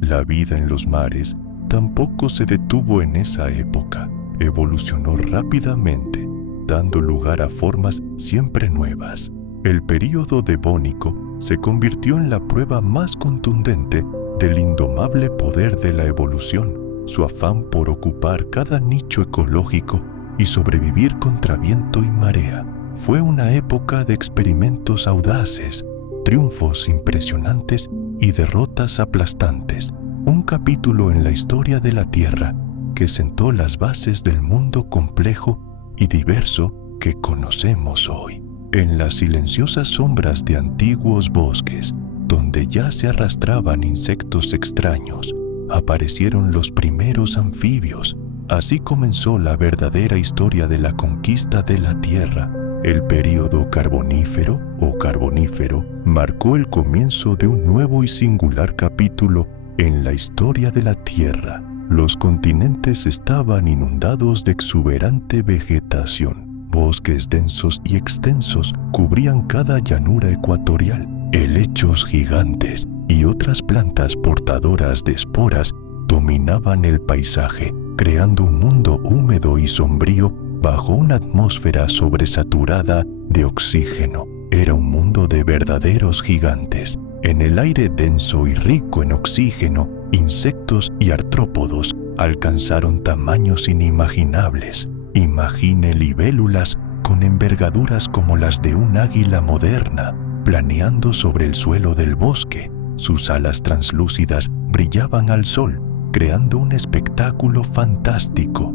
La vida en los mares tampoco se detuvo en esa época. Evolucionó rápidamente, dando lugar a formas siempre nuevas. El período devónico se convirtió en la prueba más contundente del indomable poder de la evolución. Su afán por ocupar cada nicho ecológico y sobrevivir contra viento y marea. Fue una época de experimentos audaces, triunfos impresionantes y derrotas aplastantes. Un capítulo en la historia de la Tierra que sentó las bases del mundo complejo y diverso que conocemos hoy. En las silenciosas sombras de antiguos bosques, donde ya se arrastraban insectos extraños, aparecieron los primeros anfibios. Así comenzó la verdadera historia de la conquista de la Tierra. El período carbonífero o carbonífero marcó el comienzo de un nuevo y singular capítulo en la historia de la Tierra. Los continentes estaban inundados de exuberante vegetación. Bosques densos y extensos cubrían cada llanura ecuatorial. Helechos gigantes y otras plantas portadoras de esporas dominaban el paisaje, creando un mundo húmedo y sombrío bajo una atmósfera sobresaturada de oxígeno. Era un mundo de verdaderos gigantes. En el aire denso y rico en oxígeno, insectos y artrópodos alcanzaron tamaños inimaginables. Imagine libélulas con envergaduras como las de un águila moderna, planeando sobre el suelo del bosque. Sus alas translúcidas brillaban al sol, creando un espectáculo fantástico.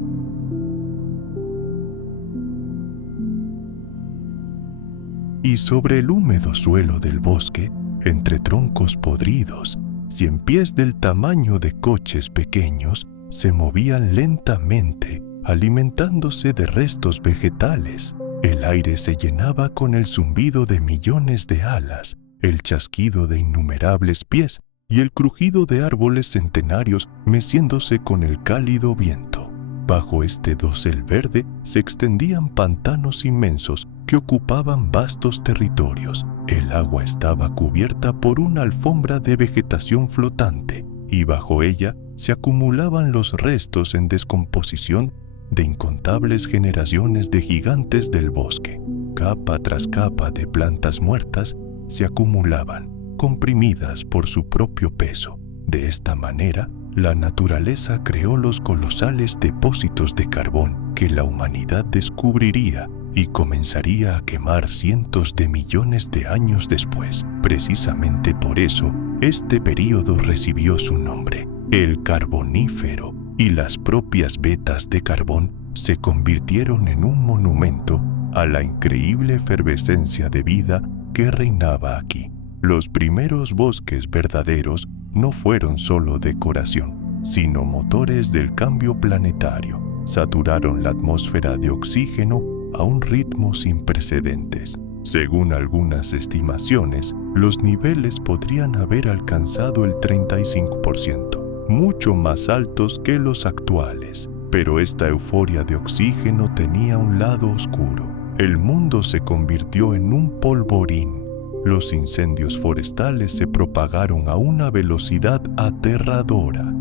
Y sobre el húmedo suelo del bosque, entre troncos podridos, 100 pies del tamaño de coches pequeños se movían lentamente, alimentándose de restos vegetales. El aire se llenaba con el zumbido de millones de alas, el chasquido de innumerables pies y el crujido de árboles centenarios meciéndose con el cálido viento. Bajo este dosel verde se extendían pantanos inmensos que ocupaban vastos territorios. El agua estaba cubierta por una alfombra de vegetación flotante y bajo ella se acumulaban los restos en descomposición de incontables generaciones de gigantes del bosque. Capa tras capa de plantas muertas se acumulaban, comprimidas por su propio peso. De esta manera, la naturaleza creó los colosales depósitos de carbón que la humanidad descubriría y comenzaría a quemar cientos de millones de años después. Precisamente por eso, este período recibió su nombre, el Carbonífero, y las propias vetas de carbón se convirtieron en un monumento a la increíble efervescencia de vida que reinaba aquí. Los primeros bosques verdaderos no fueron solo decoración, sino motores del cambio planetario. Saturaron la atmósfera de oxígeno a un ritmo sin precedentes. Según algunas estimaciones, los niveles podrían haber alcanzado el 35%, mucho más altos que los actuales. Pero esta euforia de oxígeno tenía un lado oscuro. El mundo se convirtió en un polvorín. Los incendios forestales se propagaron a una velocidad aterradora.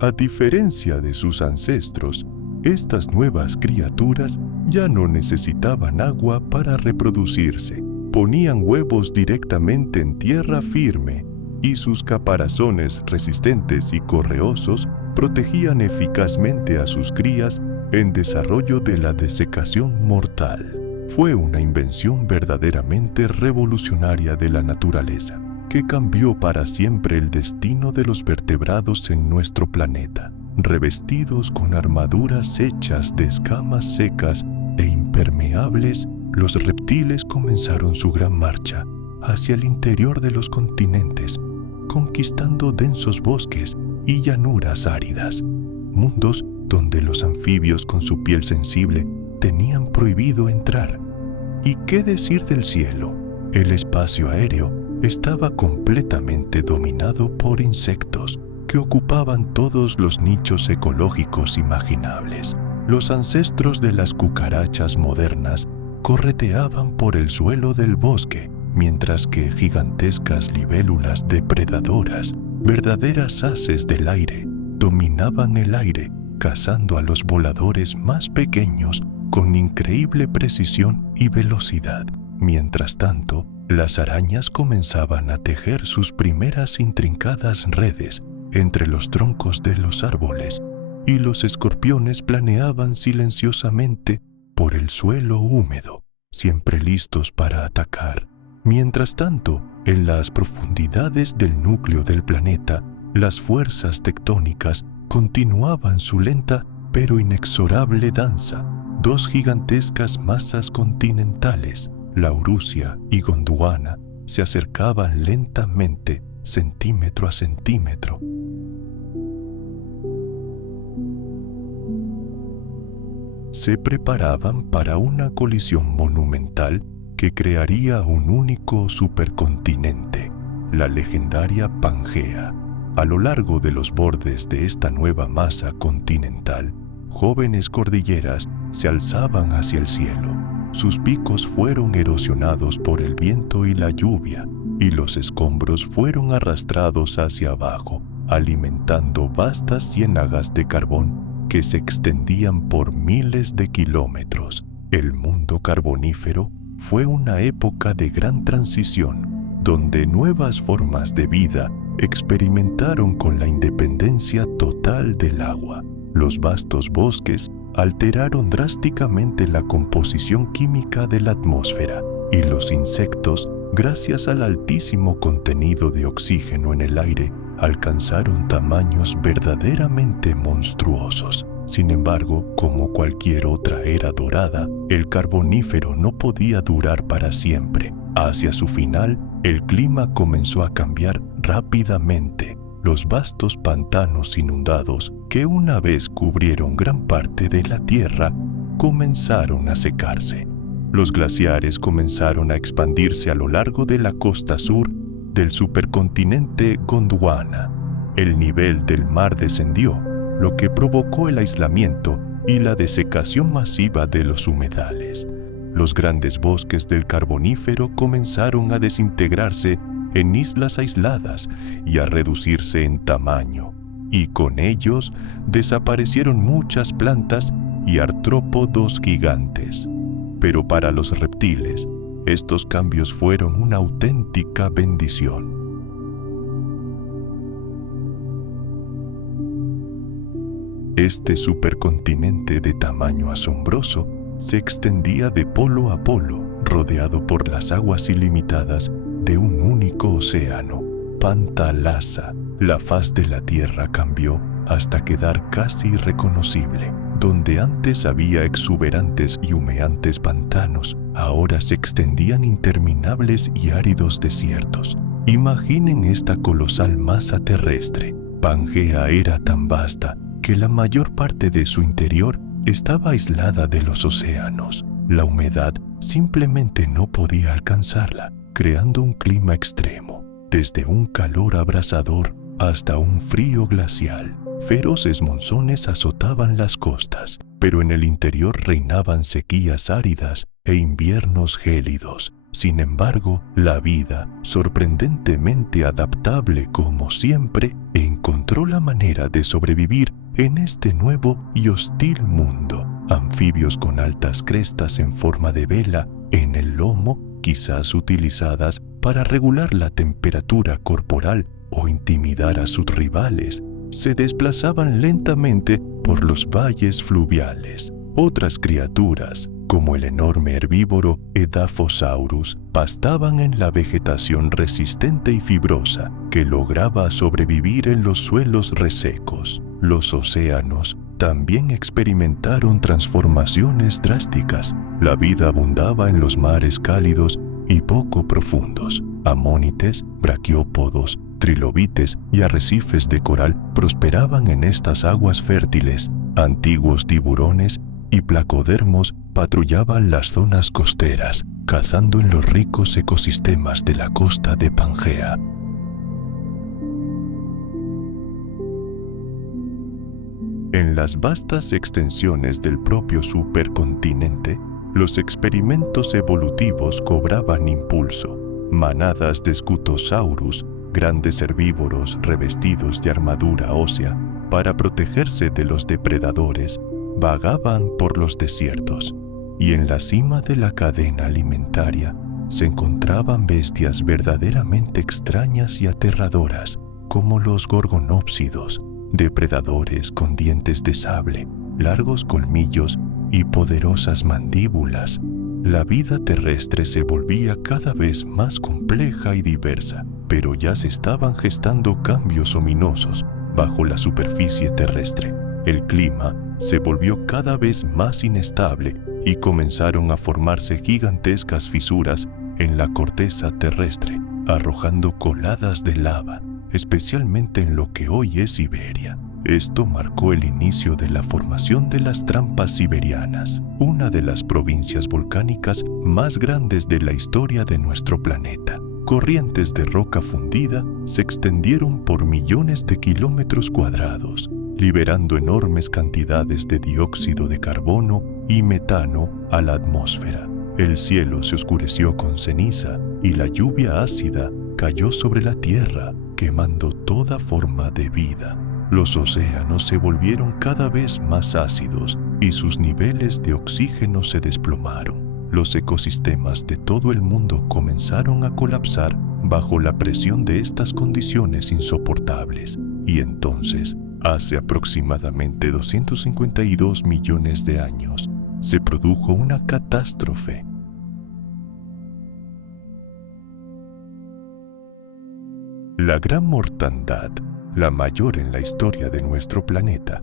A diferencia de sus ancestros, estas nuevas criaturas ya no necesitaban agua para reproducirse. Ponían huevos directamente en tierra firme y sus caparazones resistentes y correosos protegían eficazmente a sus crías en desarrollo de la desecación mortal. Fue una invención verdaderamente revolucionaria de la naturaleza, que cambió para siempre el destino de los vertebrados en nuestro planeta. Revestidos con armaduras hechas de escamas secas e impermeables, los reptiles comenzaron su gran marcha hacia el interior de los continentes, conquistando densos bosques y llanuras áridas, mundos donde los anfibios con su piel sensible tenían prohibido entrar. ¿Y qué decir del cielo? El espacio aéreo estaba completamente dominado por insectos que ocupaban todos los nichos ecológicos imaginables. Los ancestros de las cucarachas modernas correteaban por el suelo del bosque, mientras que gigantescas libélulas depredadoras, verdaderas haces del aire, dominaban el aire, cazando a los voladores más pequeños con increíble precisión y velocidad. Mientras tanto, las arañas comenzaban a tejer sus primeras intrincadas redes entre los troncos de los árboles, y los escorpiones planeaban silenciosamente por el suelo húmedo, siempre listos para atacar. Mientras tanto, en las profundidades del núcleo del planeta, las fuerzas tectónicas continuaban su lenta pero inexorable danza. Dos gigantescas masas continentales, Laurasia y Gondwana, se acercaban lentamente, centímetro a centímetro. Se preparaban para una colisión monumental que crearía un único supercontinente, la legendaria Pangea. A lo largo de los bordes de esta nueva masa continental, jóvenes cordilleras se alzaban hacia el cielo. Sus picos fueron erosionados por el viento y la lluvia, y los escombros fueron arrastrados hacia abajo, alimentando vastas ciénagas de carbón que se extendían por miles de kilómetros. El mundo carbonífero fue una época de gran transición, donde nuevas formas de vida experimentaron con la independencia total del agua. Los vastos bosques alteraron drásticamente la composición química de la atmósfera y los insectos, gracias al altísimo contenido de oxígeno en el aire, alcanzaron tamaños verdaderamente monstruosos. Sin embargo, como cualquier otra era dorada, el Carbonífero no podía durar para siempre. Hacia su final, el clima comenzó a cambiar rápidamente. Los vastos pantanos inundados, que una vez cubrieron gran parte de la Tierra, comenzaron a secarse. Los glaciares comenzaron a expandirse a lo largo de la costa sur del supercontinente Gondwana. El nivel del mar descendió, lo que provocó el aislamiento y la desecación masiva de los humedales. Los grandes bosques del Carbonífero comenzaron a desintegrarse en islas aisladas y a reducirse en tamaño, y con ellos desaparecieron muchas plantas y artrópodos gigantes. Pero para los reptiles, estos cambios fueron una auténtica bendición. Este supercontinente de tamaño asombroso se extendía de polo a polo, rodeado por las aguas ilimitadas de un único océano, Panthalassa. La faz de la Tierra cambió hasta quedar casi irreconocible. Donde antes había exuberantes y humeantes pantanos, ahora se extendían interminables y áridos desiertos. Imaginen esta colosal masa terrestre. Pangea era tan vasta que la mayor parte de su interior estaba aislada de los océanos. La humedad simplemente no podía alcanzarla, creando un clima extremo, desde un calor abrasador hasta un frío glacial. Feroces monzones azotaban las costas, pero en el interior reinaban sequías áridas e inviernos gélidos. Sin embargo, la vida, sorprendentemente adaptable como siempre, encontró la manera de sobrevivir en este nuevo y hostil mundo. Anfibios con altas crestas en forma de vela en el lomo, quizás utilizadas para regular la temperatura corporal o intimidar a sus rivales, se desplazaban lentamente por los valles fluviales. Otras criaturas, como el enorme herbívoro Edaphosaurus, pastaban en la vegetación resistente y fibrosa que lograba sobrevivir en los suelos resecos. Los océanos también experimentaron transformaciones drásticas. La vida abundaba en los mares cálidos y poco profundos. Amónites, braquiópodos, trilobites y arrecifes de coral prosperaban en estas aguas fértiles. Antiguos tiburones y placodermos patrullaban las zonas costeras, cazando en los ricos ecosistemas de la costa de Pangea. En las vastas extensiones del propio supercontinente, los experimentos evolutivos cobraban impulso. Manadas de Scutosaurus, grandes herbívoros revestidos de armadura ósea para protegerse de los depredadores, vagaban por los desiertos, y en la cima de la cadena alimentaria se encontraban bestias verdaderamente extrañas y aterradoras, como los gorgonópsidos, depredadores con dientes de sable, largos colmillos y poderosas mandíbulas. La vida terrestre se volvía cada vez más compleja y diversa, pero ya se estaban gestando cambios ominosos bajo la superficie terrestre. El clima se volvió cada vez más inestable y comenzaron a formarse gigantescas fisuras en la corteza terrestre, arrojando coladas de lava, especialmente en lo que hoy es Siberia. Esto marcó el inicio de la formación de las trampas siberianas, una de las provincias volcánicas más grandes de la historia de nuestro planeta. Corrientes de roca fundida se extendieron por millones de kilómetros cuadrados, liberando enormes cantidades de dióxido de carbono y metano a la atmósfera. El cielo se oscureció con ceniza y la lluvia ácida cayó sobre la tierra, quemando toda forma de vida. Los océanos se volvieron cada vez más ácidos y sus niveles de oxígeno se desplomaron. Los ecosistemas de todo el mundo comenzaron a colapsar bajo la presión de estas condiciones insoportables. Y entonces, hace aproximadamente 252 millones de años, se produjo una catástrofe. La gran mortandad, la mayor en la historia de nuestro planeta,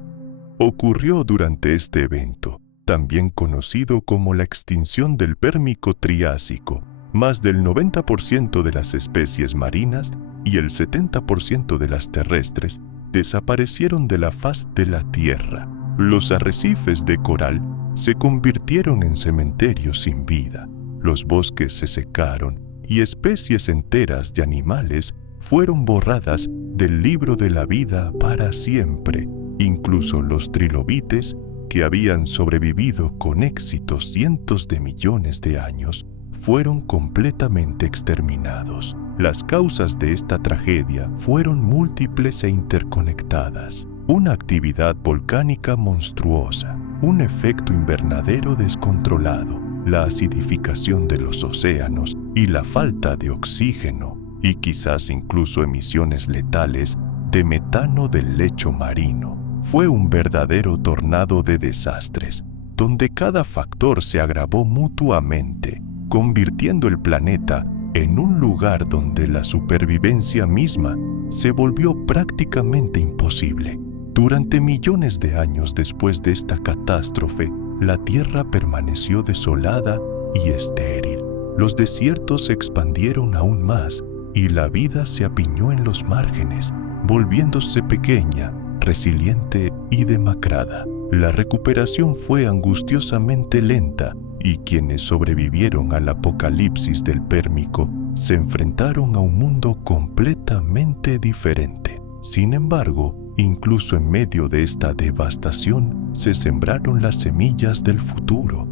ocurrió durante este evento, también conocido como la extinción del Pérmico-Triásico. Más del 90% de las especies marinas y el 70% de las terrestres desaparecieron de la faz de la Tierra. Los arrecifes de coral se convirtieron en cementerios sin vida, los bosques se secaron y especies enteras de animales fueron borradas del libro de la vida para siempre. Incluso los trilobites, que habían sobrevivido con éxito cientos de millones de años, fueron completamente exterminados. Las causas de esta tragedia fueron múltiples e interconectadas. Una actividad volcánica monstruosa, un efecto invernadero descontrolado, la acidificación de los océanos y la falta de oxígeno, y quizás incluso emisiones letales de metano del lecho marino. Fue un verdadero tornado de desastres, donde cada factor se agravó mutuamente, convirtiendo el planeta en un lugar donde la supervivencia misma se volvió prácticamente imposible. Durante millones de años después de esta catástrofe, la Tierra permaneció desolada y estéril. Los desiertos se expandieron aún más y la vida se apiñó en los márgenes, volviéndose pequeña, resiliente y demacrada. La recuperación fue angustiosamente lenta y quienes sobrevivieron al apocalipsis del Pérmico se enfrentaron a un mundo completamente diferente. Sin embargo, incluso en medio de esta devastación, se sembraron las semillas del futuro.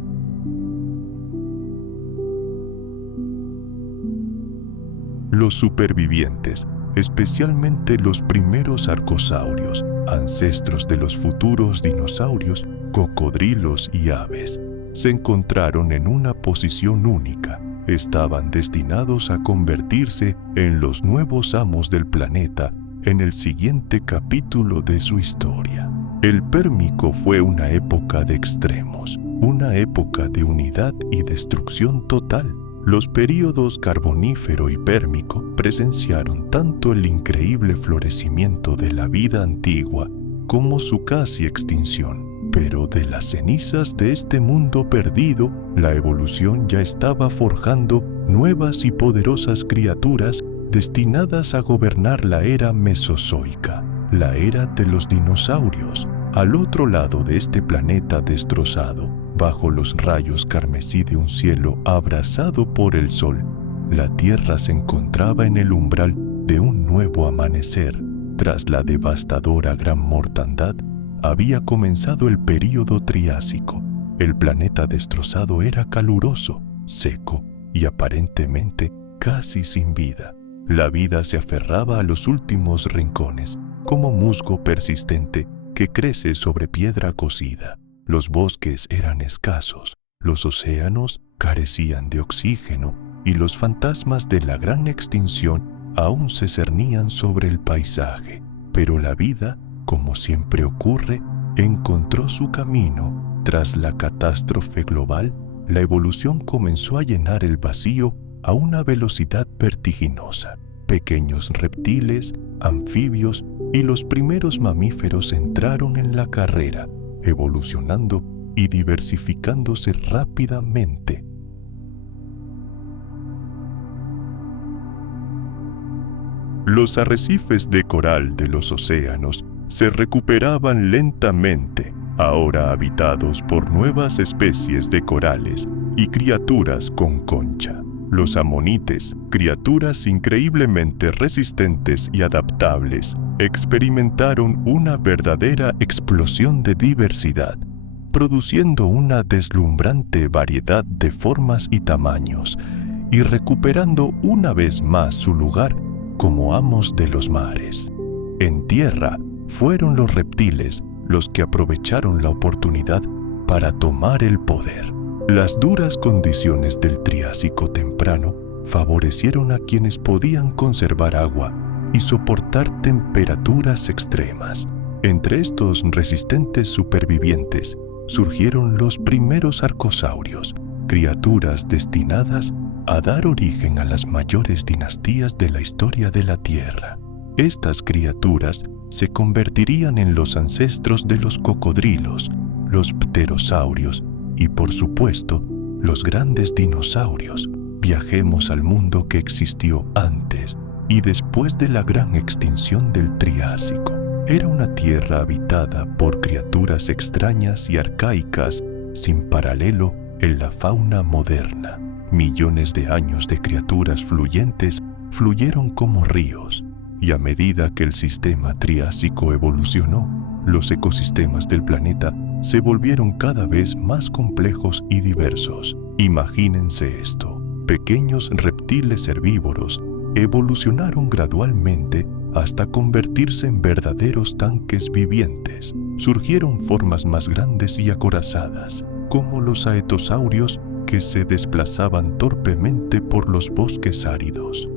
Los supervivientes, especialmente los primeros arcosaurios, ancestros de los futuros dinosaurios, cocodrilos y aves, se encontraron en una posición única. Estaban destinados a convertirse en los nuevos amos del planeta en el siguiente capítulo de su historia. El Pérmico fue una época de extremos, una época de unidad y destrucción total. Los períodos Carbonífero y Pérmico presenciaron tanto el increíble florecimiento de la vida antigua como su casi extinción. Pero de las cenizas de este mundo perdido, la evolución ya estaba forjando nuevas y poderosas criaturas destinadas a gobernar la era mesozoica, la era de los dinosaurios. Al otro lado de este planeta destrozado, bajo los rayos carmesí de un cielo abrasado por el sol, la Tierra se encontraba en el umbral de un nuevo amanecer. Tras la devastadora gran mortandad, había comenzado el período Triásico. El planeta destrozado era caluroso, seco y aparentemente casi sin vida. La vida se aferraba a los últimos rincones, como musgo persistente que crece sobre piedra cocida. Los bosques eran escasos, los océanos carecían de oxígeno y los fantasmas de la gran extinción aún se cernían sobre el paisaje. Pero la vida, como siempre ocurre, encontró su camino. Tras la catástrofe global, la evolución comenzó a llenar el vacío a una velocidad vertiginosa. Pequeños reptiles, anfibios y los primeros mamíferos entraron en la carrera, evolucionando y diversificándose rápidamente. Los arrecifes de coral de los océanos se recuperaban lentamente, ahora habitados por nuevas especies de corales y criaturas con concha. Los amonites, criaturas increíblemente resistentes y adaptables, experimentaron una verdadera explosión de diversidad, produciendo una deslumbrante variedad de formas y tamaños, y recuperando una vez más su lugar como amos de los mares. En tierra, fueron los reptiles los que aprovecharon la oportunidad para tomar el poder. Las duras condiciones del Triásico temprano favorecieron a quienes podían conservar agua y soportar temperaturas extremas. Entre estos resistentes supervivientes surgieron los primeros arcosaurios, criaturas destinadas a dar origen a las mayores dinastías de la historia de la Tierra. Estas criaturas se convertirían en los ancestros de los cocodrilos, los pterosaurios y, por supuesto, los grandes dinosaurios. Viajemos al mundo que existió antes y después de la gran extinción del Triásico. Era una tierra habitada por criaturas extrañas y arcaicas sin paralelo en la fauna moderna. Millones de años de criaturas fluyentes fluyeron como ríos, y a medida que el sistema Triásico evolucionó, los ecosistemas del planeta se volvieron cada vez más complejos y diversos. Imagínense esto: pequeños reptiles herbívoros evolucionaron gradualmente hasta convertirse en verdaderos tanques vivientes. Surgieron formas más grandes y acorazadas, como los aetosaurios, que se desplazaban torpemente por los bosques áridos.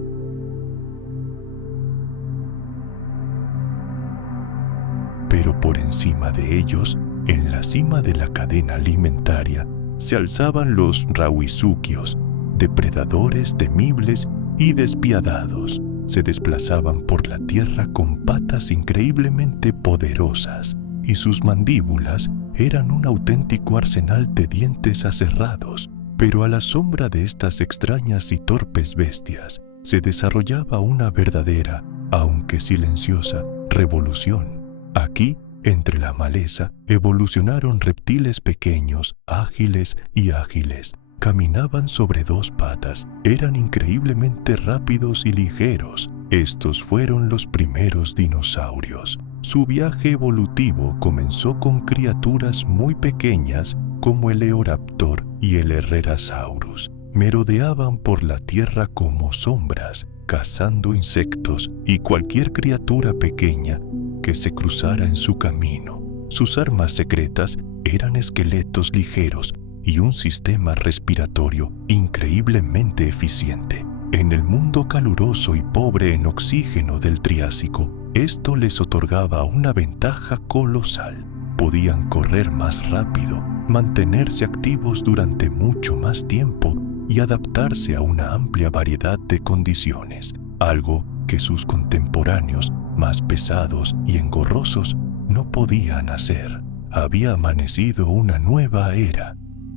Pero por encima de ellos, en la cima de la cadena alimentaria, se alzaban los rauisuquios, depredadores temibles y despiadados. Se desplazaban por la tierra con patas increíblemente poderosas, y sus mandíbulas eran un auténtico arsenal de dientes aserrados. Pero a la sombra de estas extrañas y torpes bestias se desarrollaba una verdadera, aunque silenciosa, revolución. Aquí, entre la maleza, evolucionaron reptiles pequeños, ágiles y ágiles. Caminaban sobre dos patas, eran increíblemente rápidos y ligeros. Estos fueron los primeros dinosaurios. Su viaje evolutivo comenzó con criaturas muy pequeñas como el Eoraptor y el Herrerasaurus. Merodeaban por la tierra como sombras, cazando insectos y cualquier criatura pequeña que se cruzara en su camino. Sus armas secretas eran esqueletos ligeros y un sistema respiratorio increíblemente eficiente. En el mundo caluroso y pobre en oxígeno del Triásico, esto les otorgaba una ventaja colosal. Podían correr más rápido, mantenerse activos durante mucho más tiempo y adaptarse a una amplia variedad de condiciones, algo que sus contemporáneos, más pesados y engorrosos, no podían hacer. Había amanecido una nueva era,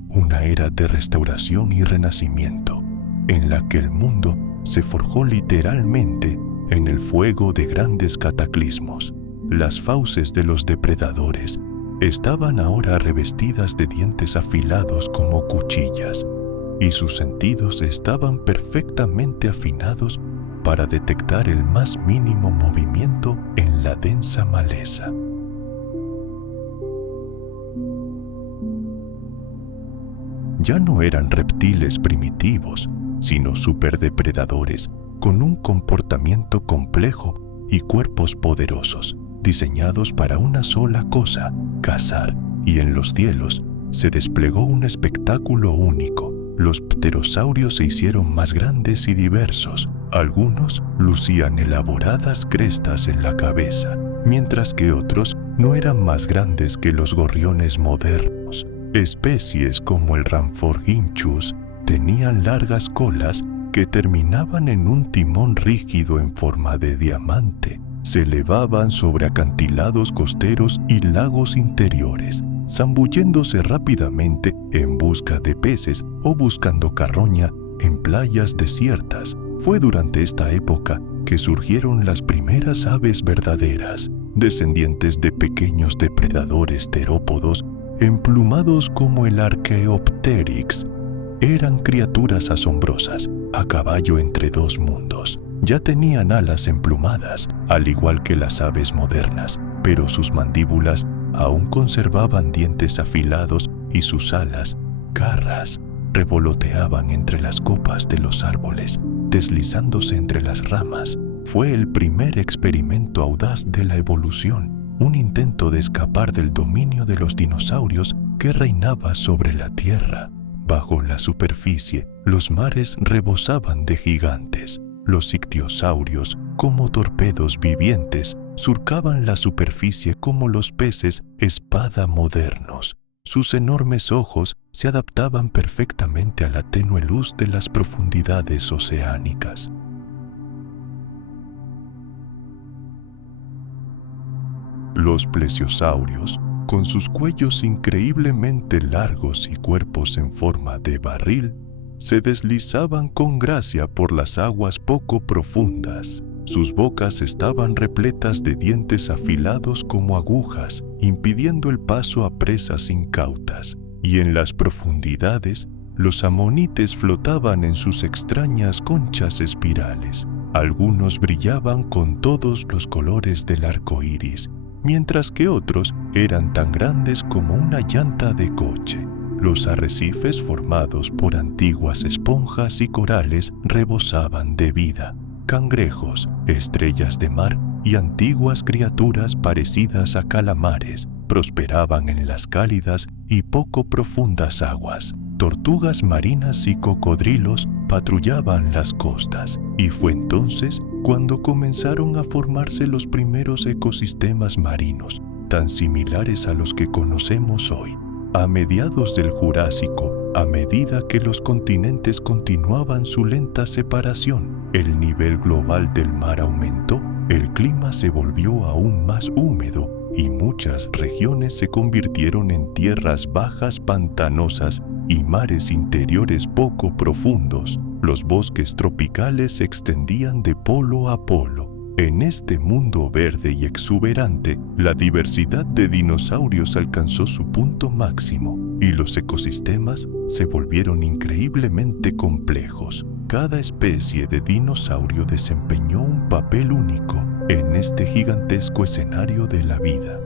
una era de restauración y renacimiento, en la que el mundo se forjó literalmente en el fuego de grandes cataclismos. Las fauces de los depredadores estaban ahora revestidas de dientes afilados como cuchillas, y sus sentidos estaban perfectamente afinados para detectar el más mínimo movimiento en la densa maleza. Ya no eran reptiles primitivos, sino superdepredadores con un comportamiento complejo y cuerpos poderosos, diseñados para una sola cosa: cazar. Y en los cielos se desplegó un espectáculo único. Los pterosaurios se hicieron más grandes y diversos. Algunos lucían elaboradas crestas en la cabeza, mientras que otros no eran más grandes que los gorriones modernos. Especies como el Rhamphorhynchus tenían largas colas que terminaban en un timón rígido en forma de diamante. Se elevaban sobre acantilados costeros y lagos interiores, zambulléndose rápidamente en busca de peces o buscando carroña en playas desiertas. Fue durante esta época que surgieron las primeras aves verdaderas, descendientes de pequeños depredadores terópodos emplumados como el Archaeopteryx. Eran criaturas asombrosas, a caballo entre dos mundos. Ya tenían alas emplumadas, al igual que las aves modernas, pero sus mandíbulas aún conservaban dientes afilados y sus alas, garras, revoloteaban entre las copas de los árboles, deslizándose entre las ramas. Fue el primer experimento audaz de la evolución, un intento de escapar del dominio de los dinosaurios que reinaba sobre la Tierra. Bajo la superficie, los mares rebosaban de gigantes. Los ictiosaurios, como torpedos vivientes, surcaban la superficie como los peces espada modernos. Sus enormes ojos se adaptaban perfectamente a la tenue luz de las profundidades oceánicas. Los plesiosaurios, con sus cuellos increíblemente largos y cuerpos en forma de barril, se deslizaban con gracia por las aguas poco profundas. Sus bocas estaban repletas de dientes afilados como agujas, impidiendo el paso a presas incautas. Y en las profundidades, los amonites flotaban en sus extrañas conchas espirales. Algunos brillaban con todos los colores del arco iris, mientras que otros eran tan grandes como una llanta de coche. Los arrecifes formados por antiguas esponjas y corales rebosaban de vida. Cangrejos, estrellas de mar y antiguas criaturas parecidas a calamares prosperaban en las cálidas y poco profundas aguas. Tortugas marinas y cocodrilos patrullaban las costas, y fue entonces cuando comenzaron a formarse los primeros ecosistemas marinos, tan similares a los que conocemos hoy. A mediados del Jurásico, a medida que los continentes continuaban su lenta separación, el nivel global del mar aumentó, el clima se volvió aún más húmedo y muchas regiones se convirtieron en tierras bajas pantanosas y mares interiores poco profundos. Los bosques tropicales se extendían de polo a polo. En este mundo verde y exuberante, la diversidad de dinosaurios alcanzó su punto máximo y los ecosistemas se volvieron increíblemente complejos. Cada especie de dinosaurio desempeñó un papel único en este gigantesco escenario de la vida.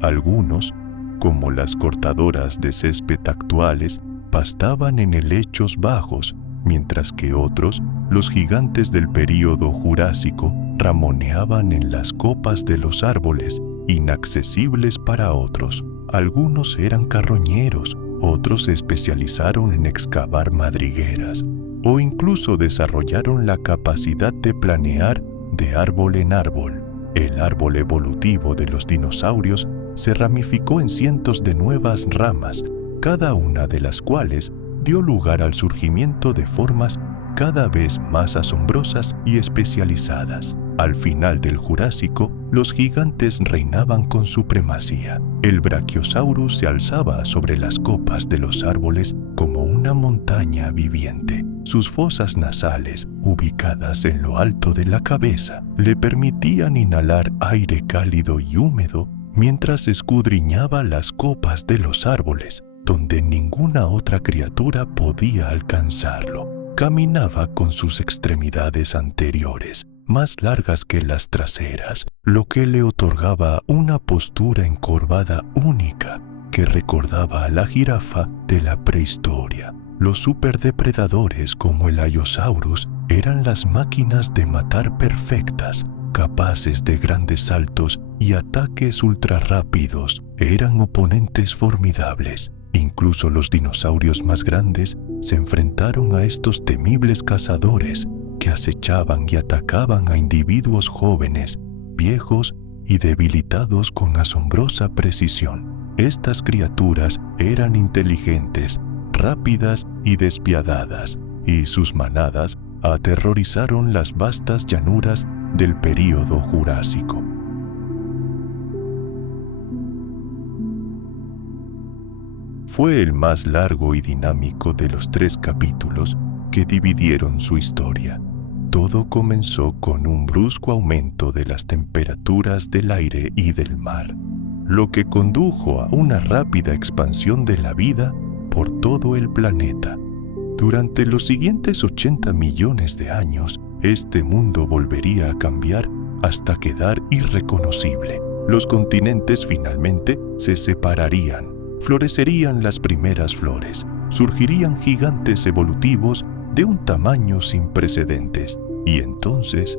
Algunos, como las cortadoras de césped actuales, pastaban en helechos bajos, mientras que otros, los gigantes del período Jurásico, ramoneaban en las copas de los árboles, inaccesibles para otros. Algunos eran carroñeros, otros se especializaron en excavar madrigueras, o incluso desarrollaron la capacidad de planear de árbol en árbol. El árbol evolutivo de los dinosaurios se ramificó en cientos de nuevas ramas, cada una de las cuales dio lugar al surgimiento de formas cada vez más asombrosas y especializadas. Al final del Jurásico, los gigantes reinaban con supremacía. El Brachiosaurus se alzaba sobre las copas de los árboles como una montaña viviente. Sus fosas nasales, ubicadas en lo alto de la cabeza, le permitían inhalar aire cálido y húmedo mientras escudriñaba las copas de los árboles, donde ninguna otra criatura podía alcanzarlo. Caminaba con sus extremidades anteriores, más largas que las traseras, lo que le otorgaba una postura encorvada única que recordaba a la jirafa de la prehistoria. Los superdepredadores como el Allosaurus eran las máquinas de matar perfectas, capaces de grandes saltos y ataques ultrarrápidos. Eran oponentes formidables. Incluso los dinosaurios más grandes se enfrentaron a estos temibles cazadores que acechaban y atacaban a individuos jóvenes, viejos y debilitados con asombrosa precisión. Estas criaturas eran inteligentes, rápidas y despiadadas, y sus manadas aterrorizaron las vastas llanuras del período Jurásico. Fue el más largo y dinámico de los 3 capítulos que dividieron su historia. Todo comenzó con un brusco aumento de las temperaturas del aire y del mar, lo que condujo a una rápida expansión de la vida por todo el planeta. Durante los siguientes 80 millones de años, este mundo volvería a cambiar hasta quedar irreconocible. Los continentes finalmente se separarían. Florecerían las primeras flores, surgirían gigantes evolutivos de un tamaño sin precedentes, y entonces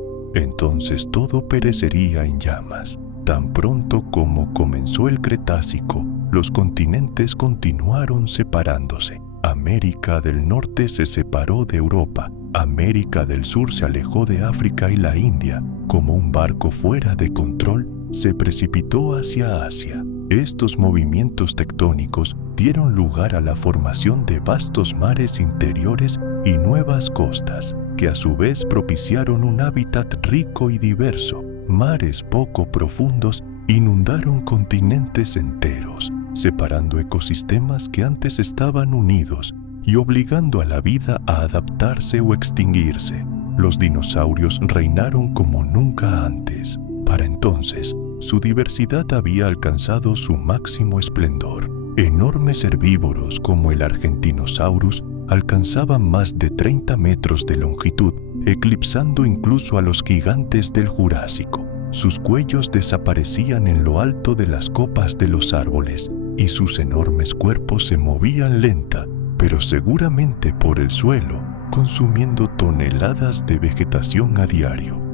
todo perecería en llamas. Tan pronto como comenzó el Cretácico, los continentes continuaron separándose. América del Norte se separó de Europa, América del Sur se alejó de África y la India. Como un barco fuera de control, se precipitó hacia Asia. Estos movimientos tectónicos dieron lugar a la formación de vastos mares interiores y nuevas costas, que a su vez propiciaron un hábitat rico y diverso. Mares poco profundos inundaron continentes enteros, separando ecosistemas que antes estaban unidos y obligando a la vida a adaptarse o extinguirse. Los dinosaurios reinaron como nunca antes. Para entonces, su diversidad había alcanzado su máximo esplendor. Enormes herbívoros como el Argentinosaurus alcanzaban más de 30 metros de longitud, eclipsando incluso a los gigantes del Jurásico. Sus cuellos desaparecían en lo alto de las copas de los árboles y sus enormes cuerpos se movían lenta, pero seguramente por el suelo, consumiendo toneladas de vegetación a diario.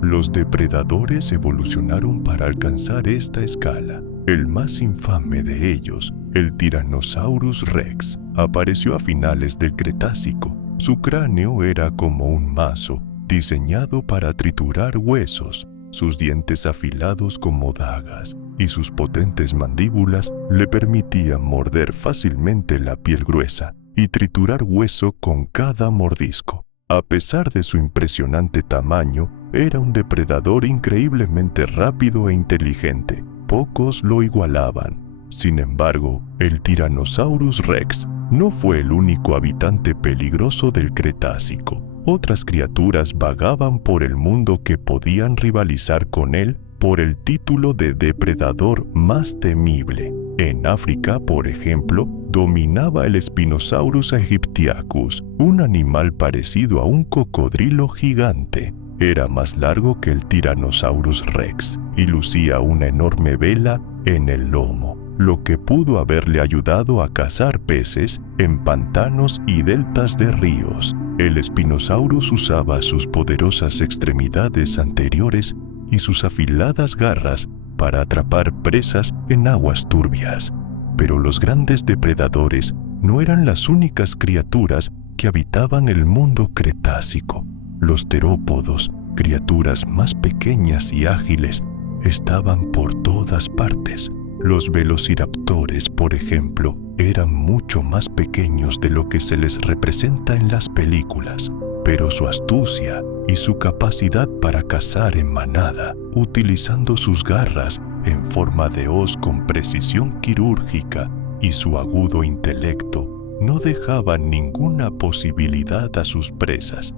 Los depredadores evolucionaron para alcanzar esta escala. El más infame de ellos, el Tyrannosaurus Rex, apareció a finales del Cretácico. Su cráneo era como un mazo, diseñado para triturar huesos, sus dientes afilados como dagas y sus potentes mandíbulas le permitían morder fácilmente la piel gruesa y triturar hueso con cada mordisco. A pesar de su impresionante tamaño, era un depredador increíblemente rápido e inteligente. Pocos lo igualaban. Sin embargo, el Tyrannosaurus Rex no fue el único habitante peligroso del Cretácico. Otras criaturas vagaban por el mundo que podían rivalizar con él por el título de depredador más temible. En África, por ejemplo, dominaba el Spinosaurus aegyptiacus, un animal parecido a un cocodrilo gigante. Era más largo que el Tyrannosaurus Rex y lucía una enorme vela en el lomo, lo que pudo haberle ayudado a cazar peces en pantanos y deltas de ríos. El Spinosaurus usaba sus poderosas extremidades anteriores y sus afiladas garras para atrapar presas en aguas turbias. Pero los grandes depredadores no eran las únicas criaturas que habitaban el mundo Cretácico. Los terópodos, criaturas más pequeñas y ágiles, estaban por todas partes. Los velociraptores, por ejemplo, eran mucho más pequeños de lo que se les representa en las películas, pero su astucia y su capacidad para cazar en manada, utilizando sus garras en forma de hoz con precisión quirúrgica y su agudo intelecto, no dejaban ninguna posibilidad a sus presas.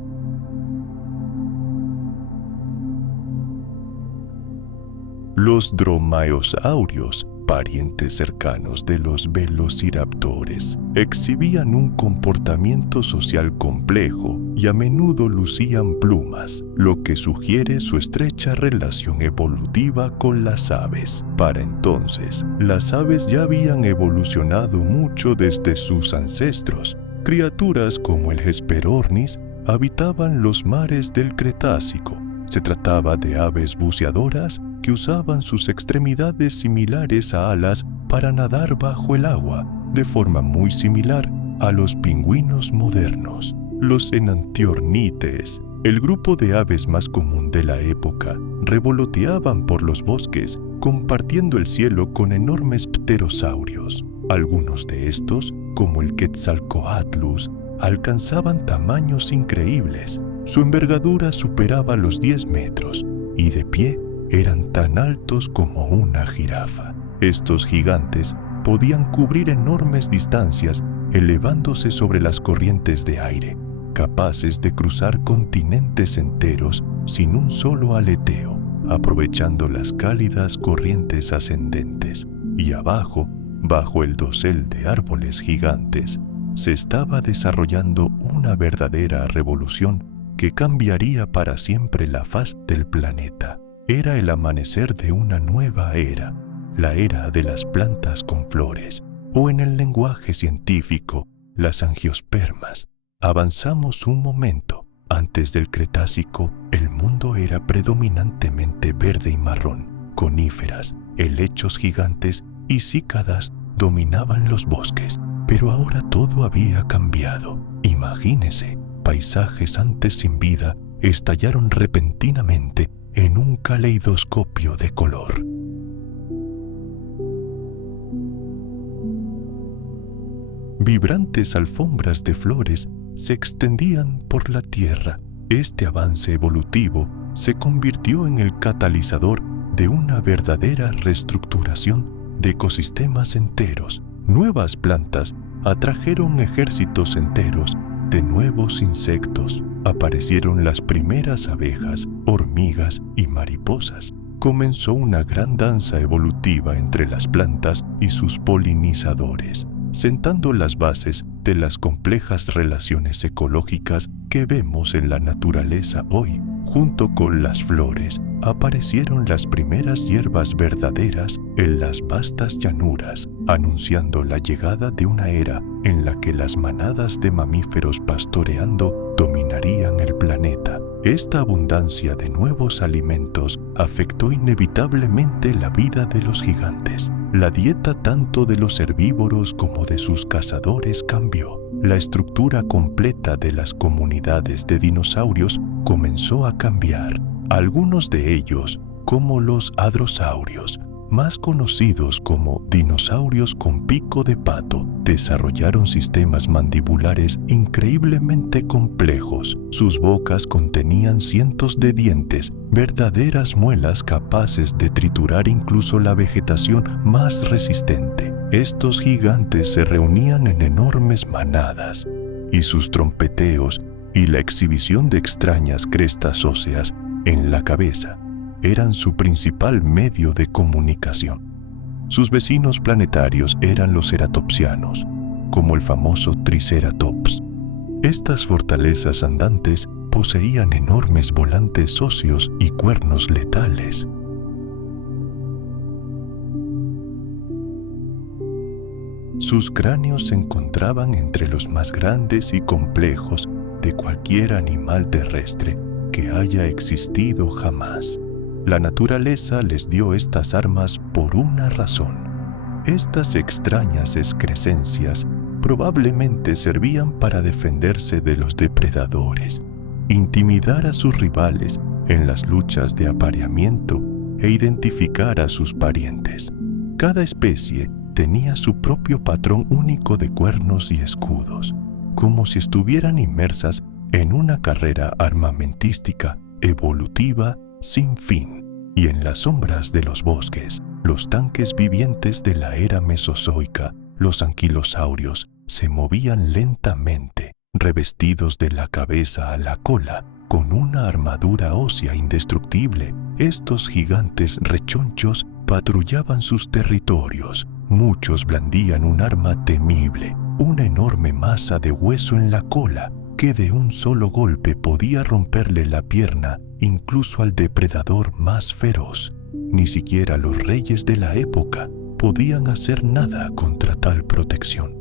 Los dromaeosaurios, parientes cercanos de los velociraptores, exhibían un comportamiento social complejo y a menudo lucían plumas, lo que sugiere su estrecha relación evolutiva con las aves. Para entonces, las aves ya habían evolucionado mucho desde sus ancestros. Criaturas como el Hesperornis habitaban los mares del Cretácico. Se trataba de aves buceadoras que usaban sus extremidades similares a alas para nadar bajo el agua, de forma muy similar a los pingüinos modernos. Los enantiornites, el grupo de aves más común de la época, revoloteaban por los bosques, compartiendo el cielo con enormes pterosaurios. Algunos de estos, como el Quetzalcoatlus, alcanzaban tamaños increíbles. Su envergadura superaba los 10 metros y de pie eran tan altos como una jirafa. Estos gigantes podían cubrir enormes distancias elevándose sobre las corrientes de aire, capaces de cruzar continentes enteros sin un solo aleteo, aprovechando las cálidas corrientes ascendentes. Y abajo, bajo el dosel de árboles gigantes, se estaba desarrollando una verdadera revolución que cambiaría para siempre la faz del planeta. Era el amanecer de una nueva era, la era de las plantas con flores, o en el lenguaje científico, las angiospermas. Avanzamos un momento, Antes del Cretácico, el mundo era predominantemente verde y marrón. Coníferas, helechos gigantes y cícadas dominaban los bosques. Pero ahora todo había cambiado. Imagínese, paisajes antes sin vida estallaron repentinamente en un caleidoscopio de color. Vibrantes alfombras de flores se extendían por la tierra. Este avance evolutivo se convirtió en el catalizador de una verdadera reestructuración de ecosistemas enteros. Nuevas plantas atrajeron ejércitos enteros de nuevos insectos. Aparecieron las primeras abejas, hormigas y mariposas. Comenzó una gran danza evolutiva entre las plantas y sus polinizadores, sentando las bases de las complejas relaciones ecológicas que vemos en la naturaleza hoy. Junto con las flores, aparecieron las primeras hierbas verdaderas en las vastas llanuras, anunciando la llegada de una era en la que las manadas de mamíferos pastoreando dominarían el planeta. Esta abundancia de nuevos alimentos afectó inevitablemente la vida de los gigantes. La dieta tanto de los herbívoros como de sus cazadores cambió. La estructura completa de las comunidades de dinosaurios comenzó a cambiar. Algunos de ellos, como los hadrosaurios, más conocidos como dinosaurios con pico de pato, desarrollaron sistemas mandibulares increíblemente complejos. Sus bocas contenían cientos de dientes, verdaderas muelas capaces de triturar incluso la vegetación más resistente. Estos gigantes se reunían en enormes manadas, y sus trompeteos y la exhibición de extrañas crestas óseas en la cabeza eran su principal medio de comunicación. Sus vecinos planetarios eran los ceratopsianos, como el famoso Triceratops. Estas fortalezas andantes poseían enormes volantes óseos y cuernos letales. Sus cráneos se encontraban entre los más grandes y complejos de cualquier animal terrestre que haya existido jamás. La naturaleza les dio estas armas por una razón. Estas extrañas excrescencias probablemente servían para defenderse de los depredadores, intimidar a sus rivales en las luchas de apareamiento e identificar a sus parientes. Cada especie tenía su propio patrón único de cuernos y escudos, como si estuvieran inmersas en una carrera armamentística evolutiva sin fin. Y en las sombras de los bosques, los tanques vivientes de la era mesozoica, los anquilosaurios, se movían lentamente, revestidos de la cabeza a la cola, con una armadura ósea indestructible. Estos gigantes rechonchos patrullaban sus territorios. Muchos blandían un arma temible, una enorme masa de hueso en la cola, que de un solo golpe podía romperle la pierna incluso al depredador más feroz. Ni siquiera los reyes de la época podían hacer nada contra tal protección.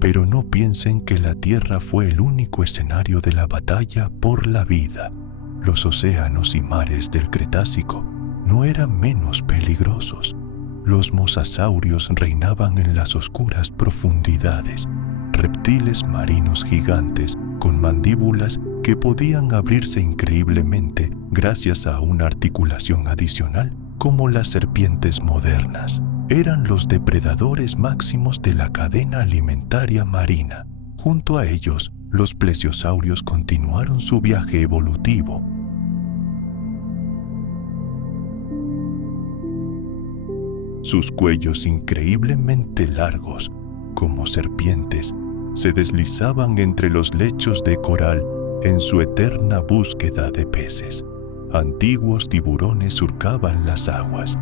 Pero no piensen que la Tierra fue el único escenario de la batalla por la vida. Los océanos y mares del Cretácico no eran menos peligrosos. Los mosasaurios reinaban en las oscuras profundidades, reptiles marinos gigantes con mandíbulas que podían abrirse increíblemente gracias a una articulación adicional, como las serpientes modernas. Eran los depredadores máximos de la cadena alimentaria marina. Junto a ellos, los plesiosaurios continuaron su viaje evolutivo. Sus cuellos increíblemente largos, como serpientes, se deslizaban entre los lechos de coral en su eterna búsqueda de peces. Antiguos tiburones surcaban las aguas,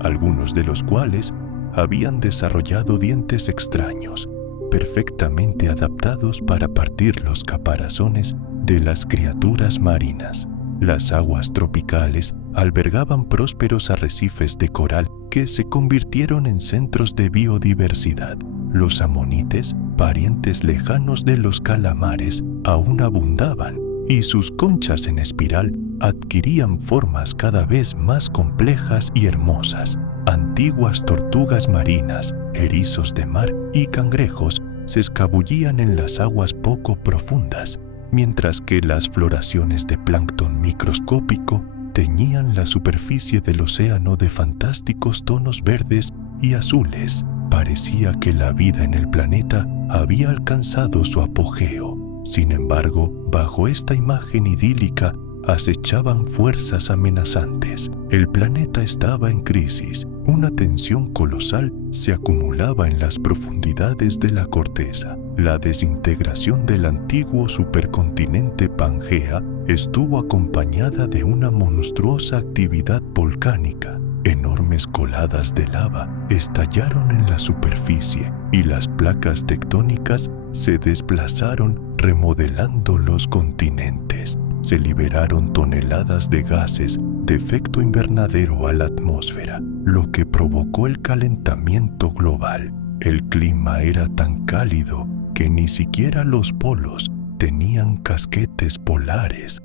algunos de los cuales habían desarrollado dientes extraños, perfectamente adaptados para partir los caparazones de las criaturas marinas. Las aguas tropicales albergaban prósperos arrecifes de coral que se convirtieron en centros de biodiversidad. Los amonites, parientes lejanos de los calamares, aún abundaban, y sus conchas en espiral adquirían formas cada vez más complejas y hermosas. Antiguas tortugas marinas, erizos de mar y cangrejos se escabullían en las aguas poco profundas, mientras que las floraciones de plancton microscópico teñían la superficie del océano de fantásticos tonos verdes y azules. Parecía que la vida en el planeta había alcanzado su apogeo. Sin embargo, bajo esta imagen idílica acechaban fuerzas amenazantes. El planeta estaba en crisis. Una tensión colosal se acumulaba en las profundidades de la corteza. La desintegración del antiguo supercontinente Pangea estuvo acompañada de una monstruosa actividad volcánica. Enormes coladas de lava estallaron en la superficie y las placas tectónicas se desplazaron remodelando los continentes. Se liberaron toneladas de gases de efecto invernadero a la atmósfera, lo que provocó el calentamiento global. El clima era tan cálido que ni siquiera los polos tenían casquetes polares.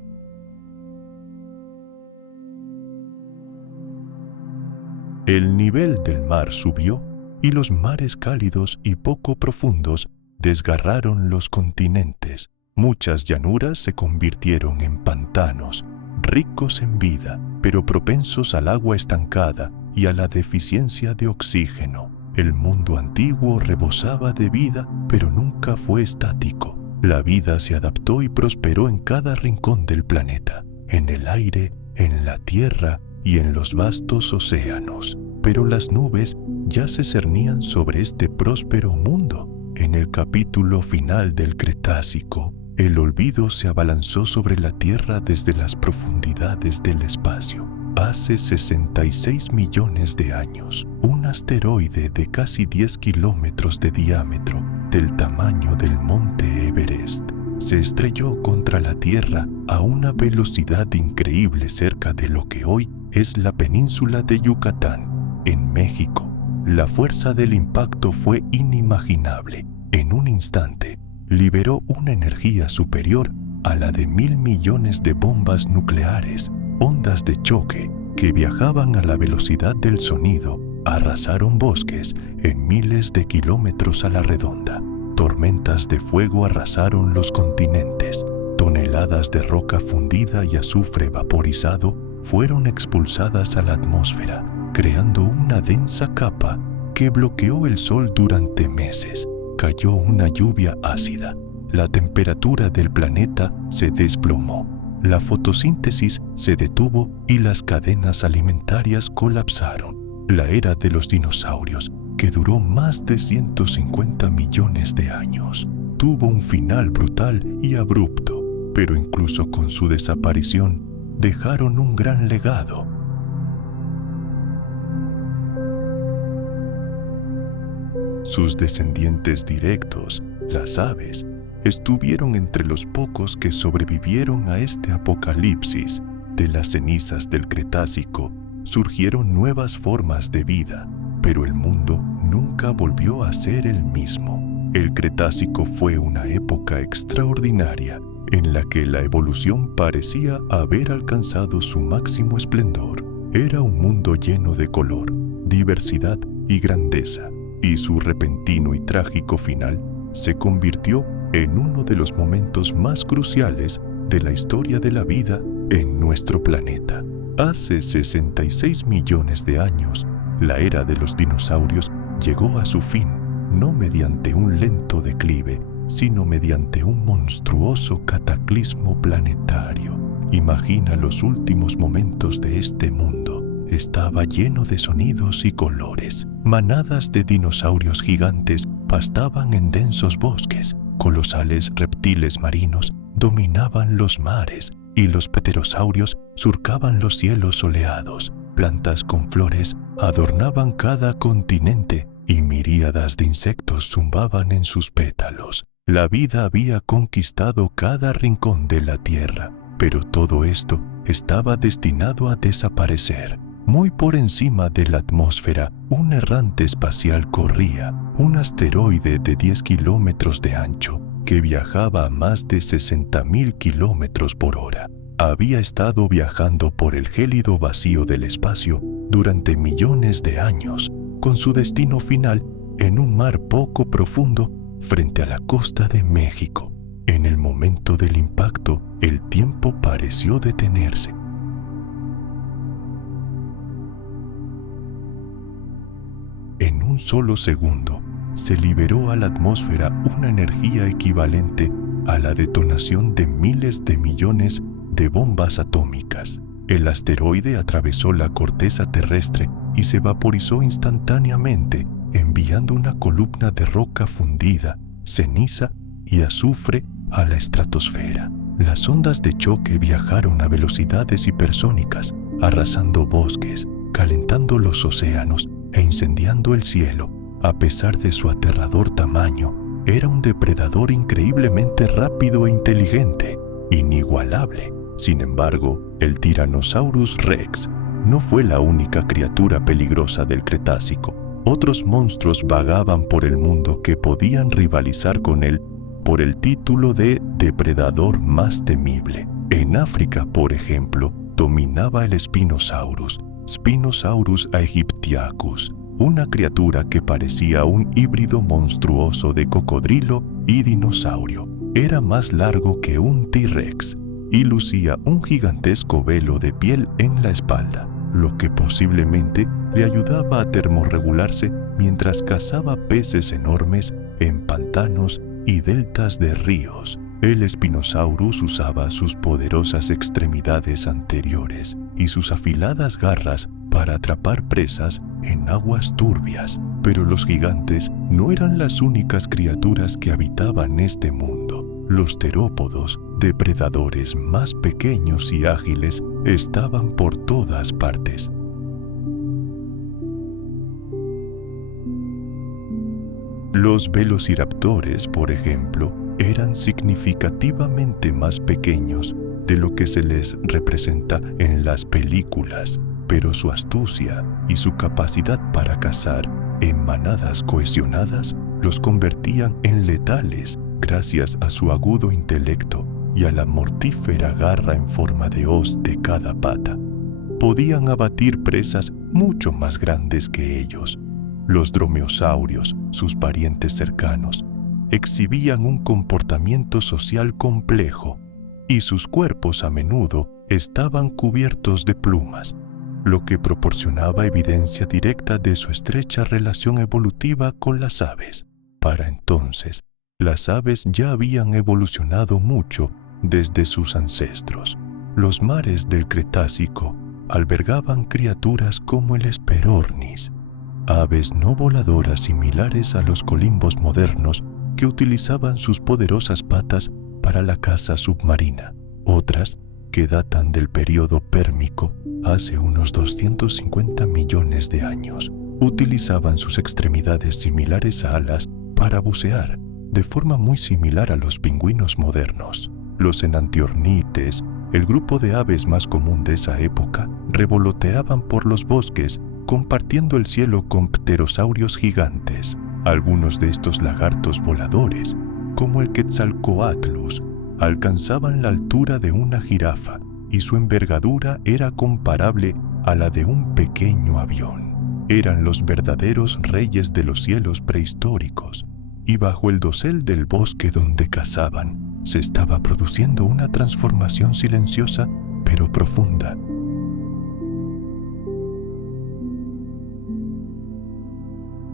El nivel del mar subió y los mares cálidos y poco profundos desgarraron los continentes. Muchas llanuras se convirtieron en pantanos, ricos en vida, pero propensos al agua estancada y a la deficiencia de oxígeno. El mundo antiguo rebosaba de vida, pero nunca fue estático. La vida se adaptó y prosperó en cada rincón del planeta, en el aire, en la tierra y en los vastos océanos. Pero las nubes ya se cernían sobre este próspero mundo. En el capítulo final del Cretácico, el olvido se abalanzó sobre la Tierra desde las profundidades del espacio. Hace 66 millones de años, un asteroide de casi 10 kilómetros de diámetro, del tamaño del monte Everest, se estrelló contra la Tierra a una velocidad increíble cerca de lo que hoy es la península de Yucatán, en México. La fuerza del impacto fue inimaginable. En un instante, liberó una energía superior a la de 1.000 millones de bombas nucleares. Ondas de choque que viajaban a la velocidad del sonido arrasaron bosques en miles de kilómetros a la redonda. Tormentas de fuego arrasaron los continentes. Toneladas de roca fundida y azufre vaporizado fueron expulsadas a la atmósfera, creando una densa capa que bloqueó el sol durante meses. Cayó una lluvia ácida. La temperatura del planeta se desplomó. La fotosíntesis se detuvo y las cadenas alimentarias colapsaron. La era de los dinosaurios, que duró más de 150 millones de años, tuvo un final brutal y abrupto, pero incluso con su desaparición, dejaron un gran legado. Sus descendientes directos, las aves, estuvieron entre los pocos que sobrevivieron a este apocalipsis. De las cenizas del Cretácico surgieron nuevas formas de vida, pero el mundo nunca volvió a ser el mismo. El Cretácico fue una época extraordinaria en la que la evolución parecía haber alcanzado su máximo esplendor. Era un mundo lleno de color, diversidad y grandeza, y su repentino y trágico final se convirtió en uno de los momentos más cruciales de la historia de la vida en nuestro planeta. Hace 66 millones de años, la era de los dinosaurios llegó a su fin, no mediante un lento declive, sino mediante un monstruoso cataclismo planetario. Imagina los últimos momentos de este mundo. Estaba lleno de sonidos y colores. Manadas de dinosaurios gigantes pastaban en densos bosques. Colosales reptiles marinos dominaban los mares y los pterosaurios surcaban los cielos soleados. Plantas con flores adornaban cada continente y miríadas de insectos zumbaban en sus pétalos. La vida había conquistado cada rincón de la tierra, pero todo esto estaba destinado a desaparecer. Muy por encima de la atmósfera, un errante espacial corría, un asteroide de 10 kilómetros de ancho, que que viajaba a más de 60.000 kilómetros por hora. Había estado viajando por el gélido vacío del espacio durante millones de años, con su destino final en un mar poco profundo frente a la costa de México. En el momento del impacto, el tiempo pareció detenerse. En un solo segundo, se liberó a la atmósfera una energía equivalente a la detonación de miles de millones de bombas atómicas. El asteroide atravesó la corteza terrestre y se vaporizó instantáneamente, enviando una columna de roca fundida, ceniza y azufre a la estratosfera. Las ondas de choque viajaron a velocidades hipersónicas, arrasando bosques, calentando los océanos e incendiando el cielo. A pesar de su aterrador tamaño, era un depredador increíblemente rápido e inteligente, inigualable. Sin embargo, el Tyrannosaurus Rex no fue la única criatura peligrosa del Cretácico. Otros monstruos vagaban por el mundo que podían rivalizar con él por el título de depredador más temible. En África, por ejemplo, dominaba el Spinosaurus, Spinosaurus aegyptiacus, una criatura que parecía un híbrido monstruoso de cocodrilo y dinosaurio. Era más largo que un T-Rex y lucía un gigantesco velo de piel en la espalda, lo que posiblemente le ayudaba a termorregularse mientras cazaba peces enormes en pantanos y deltas de ríos. El Spinosaurus usaba sus poderosas extremidades anteriores y sus afiladas garras para atrapar presas en aguas turbias. Pero los gigantes no eran las únicas criaturas que habitaban este mundo. Los terópodos, depredadores más pequeños y ágiles, estaban por todas partes. Los velociraptores, por ejemplo, eran significativamente más pequeños de lo que se les representa en las películas, pero su astucia y su capacidad para cazar en manadas cohesionadas los convertían en letales gracias a su agudo intelecto y a la mortífera garra en forma de hoz de cada pata. Podían abatir presas mucho más grandes que ellos. Los dromeosaurios, sus parientes cercanos, exhibían un comportamiento social complejo y sus cuerpos a menudo estaban cubiertos de plumas, lo que proporcionaba evidencia directa de su estrecha relación evolutiva con las aves. Para entonces, las aves ya habían evolucionado mucho desde sus ancestros. Los mares del Cretácico albergaban criaturas como el Hesperornis, aves no voladoras similares a los colimbos modernos que utilizaban sus poderosas patas para la caza submarina. Otras, que datan del período pérmico, hace unos 250 millones de años, utilizaban sus extremidades similares a alas para bucear, de forma muy similar a los pingüinos modernos. Los enantiornites, el grupo de aves más común de esa época, revoloteaban por los bosques, compartiendo el cielo con pterosaurios gigantes. Algunos de estos lagartos voladores, como el Quetzalcoatlus, alcanzaban la altura de una jirafa y su envergadura era comparable a la de un pequeño avión. Eran los verdaderos reyes de los cielos prehistóricos, y bajo el dosel del bosque donde cazaban, se estaba produciendo una transformación silenciosa pero profunda.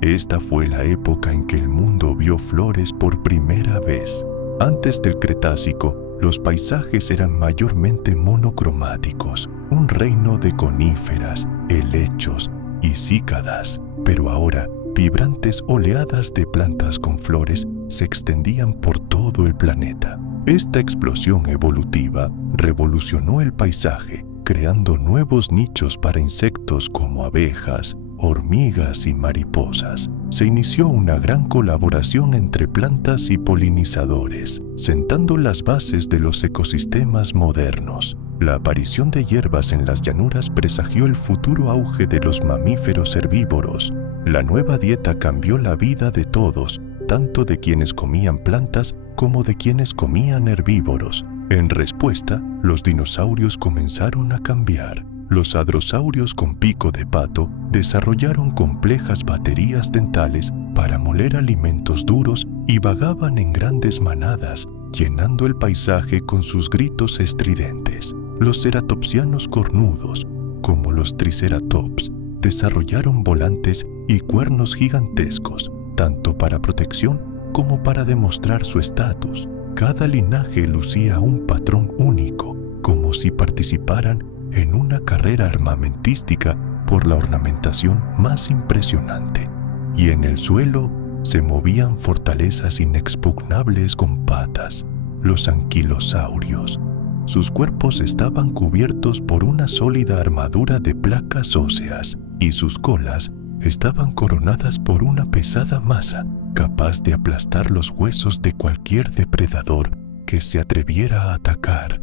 Esta fue la época en que el mundo vio flores por primera vez. Antes del Cretácico, los paisajes eran mayormente monocromáticos, un reino de coníferas, helechos y cícadas, pero ahora vibrantes oleadas de plantas con flores se extendían por todo el planeta. Esta explosión evolutiva revolucionó el paisaje, creando nuevos nichos para insectos como abejas, hormigas y mariposas. Se inició una gran colaboración entre plantas y polinizadores, sentando las bases de los ecosistemas modernos. La aparición de hierbas en las llanuras presagió el futuro auge de los mamíferos herbívoros. La nueva dieta cambió la vida de todos, tanto de quienes comían plantas como de quienes comían herbívoros. En respuesta, los dinosaurios comenzaron a cambiar. Los hadrosaurios con pico de pato desarrollaron complejas baterías dentales para moler alimentos duros y vagaban en grandes manadas, llenando el paisaje con sus gritos estridentes. Los ceratopsianos cornudos, como los triceratops, desarrollaron volantes y cuernos gigantescos, tanto para protección como para demostrar su estatus. Cada linaje lucía un patrón único, como si participaran en una carrera armamentística por la ornamentación más impresionante. Y en el suelo se movían fortalezas inexpugnables con patas, los anquilosaurios. Sus cuerpos estaban cubiertos por una sólida armadura de placas óseas y sus colas estaban coronadas por una pesada masa capaz de aplastar los huesos de cualquier depredador que se atreviera a atacar.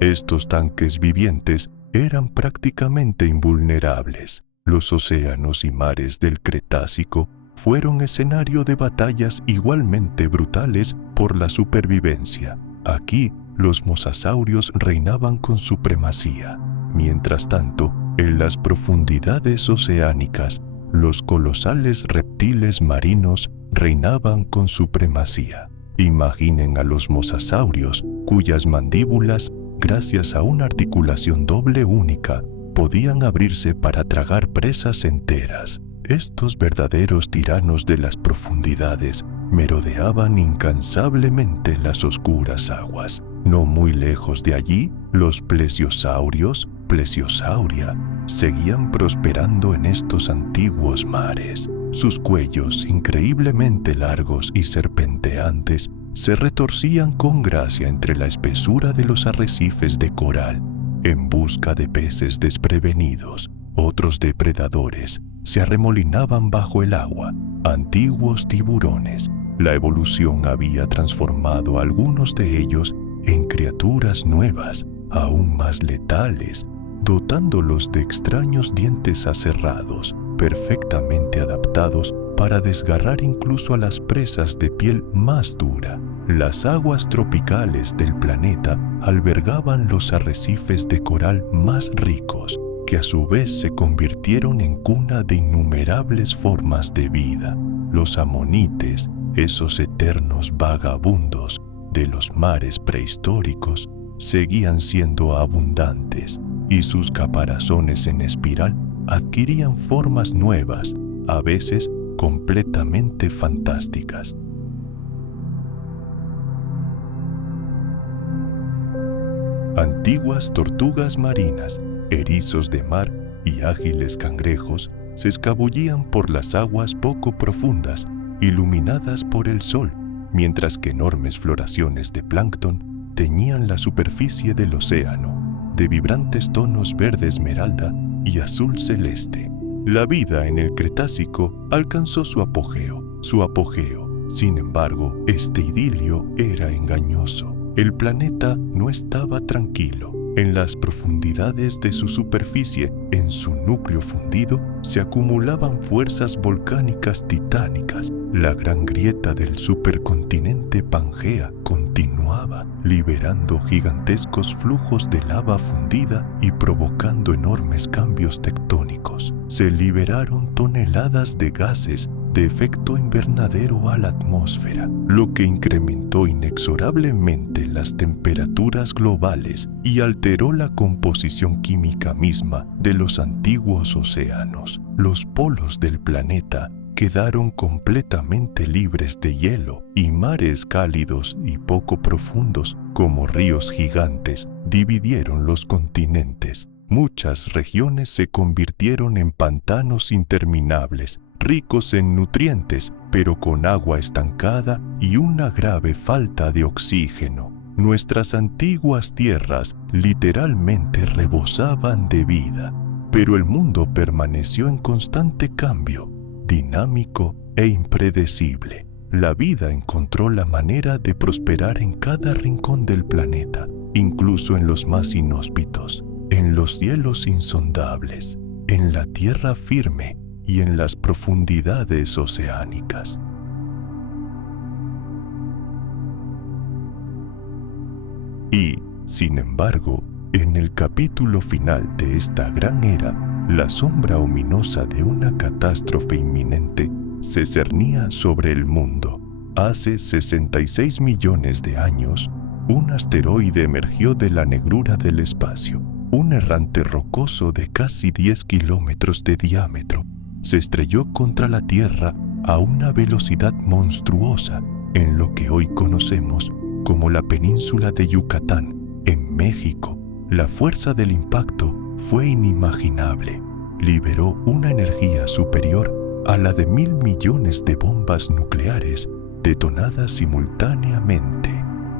Estos tanques vivientes eran prácticamente invulnerables. Los océanos y mares del Cretácico fueron escenario de batallas igualmente brutales por la supervivencia. Aquí, los mosasaurios reinaban con supremacía. Mientras tanto, en las profundidades oceánicas, los colosales reptiles marinos reinaban con supremacía. Imaginen a los mosasaurios, cuyas mandíbulas, gracias a una articulación doble única, podían abrirse para tragar presas enteras. Estos verdaderos tiranos de las profundidades merodeaban incansablemente las oscuras aguas. No muy lejos de allí, los plesiosaurios, plesiosauria, seguían prosperando en estos antiguos mares. Sus cuellos, increíblemente largos y serpenteantes, se retorcían con gracia entre la espesura de los arrecifes de coral, en busca de peces desprevenidos. Otros depredadores se arremolinaban bajo el agua, antiguos tiburones. La evolución había transformado a algunos de ellos en criaturas nuevas, aún más letales, dotándolos de extraños dientes aserrados, perfectamente adaptados para desgarrar incluso a las presas de piel más dura. Las aguas tropicales del planeta albergaban los arrecifes de coral más ricos, que a su vez se convirtieron en cuna de innumerables formas de vida. Los amonites, esos eternos vagabundos de los mares prehistóricos, seguían siendo abundantes, y sus caparazones en espiral adquirían formas nuevas, a veces completamente fantásticas. Antiguas tortugas marinas, erizos de mar y ágiles cangrejos se escabullían por las aguas poco profundas, iluminadas por el sol, mientras que enormes floraciones de plancton teñían la superficie del océano, de vibrantes tonos verde esmeralda y azul celeste. La vida en el Cretácico alcanzó su apogeo. Sin embargo, este idilio era engañoso. El planeta no estaba tranquilo. En las profundidades de su superficie, en su núcleo fundido, se acumulaban fuerzas volcánicas titánicas. La gran grieta del supercontinente Pangea continuaba, liberando gigantescos flujos de lava fundida y provocando enormes cambios tectónicos. Se liberaron toneladas de gases de efecto invernadero a la atmósfera, lo que incrementó inexorablemente las temperaturas globales y alteró la composición química misma de los antiguos océanos. Los polos del planeta quedaron completamente libres de hielo, y mares cálidos y poco profundos, como ríos gigantes, dividieron los continentes. Muchas regiones se convirtieron en pantanos interminables, ricos en nutrientes, pero con agua estancada y una grave falta de oxígeno. Nuestras antiguas tierras literalmente rebosaban de vida, pero el mundo permaneció en constante cambio, dinámico e impredecible. La vida encontró la manera de prosperar en cada rincón del planeta, incluso en los más inhóspitos, en los cielos insondables. en la tierra firme y en las profundidades oceánicas. Y, sin embargo, en el capítulo final de esta gran era, la sombra ominosa de una catástrofe inminente se cernía sobre el mundo. Hace 66 millones de años, un asteroide emergió de la negrura del espacio. Un errante rocoso de casi 10 kilómetros de diámetro se estrelló contra la Tierra a una velocidad monstruosa en lo que hoy conocemos como la península de Yucatán, en México. La fuerza del impacto fue inimaginable. Liberó una energía superior a la de 1.000 millones de bombas nucleares detonadas simultáneamente.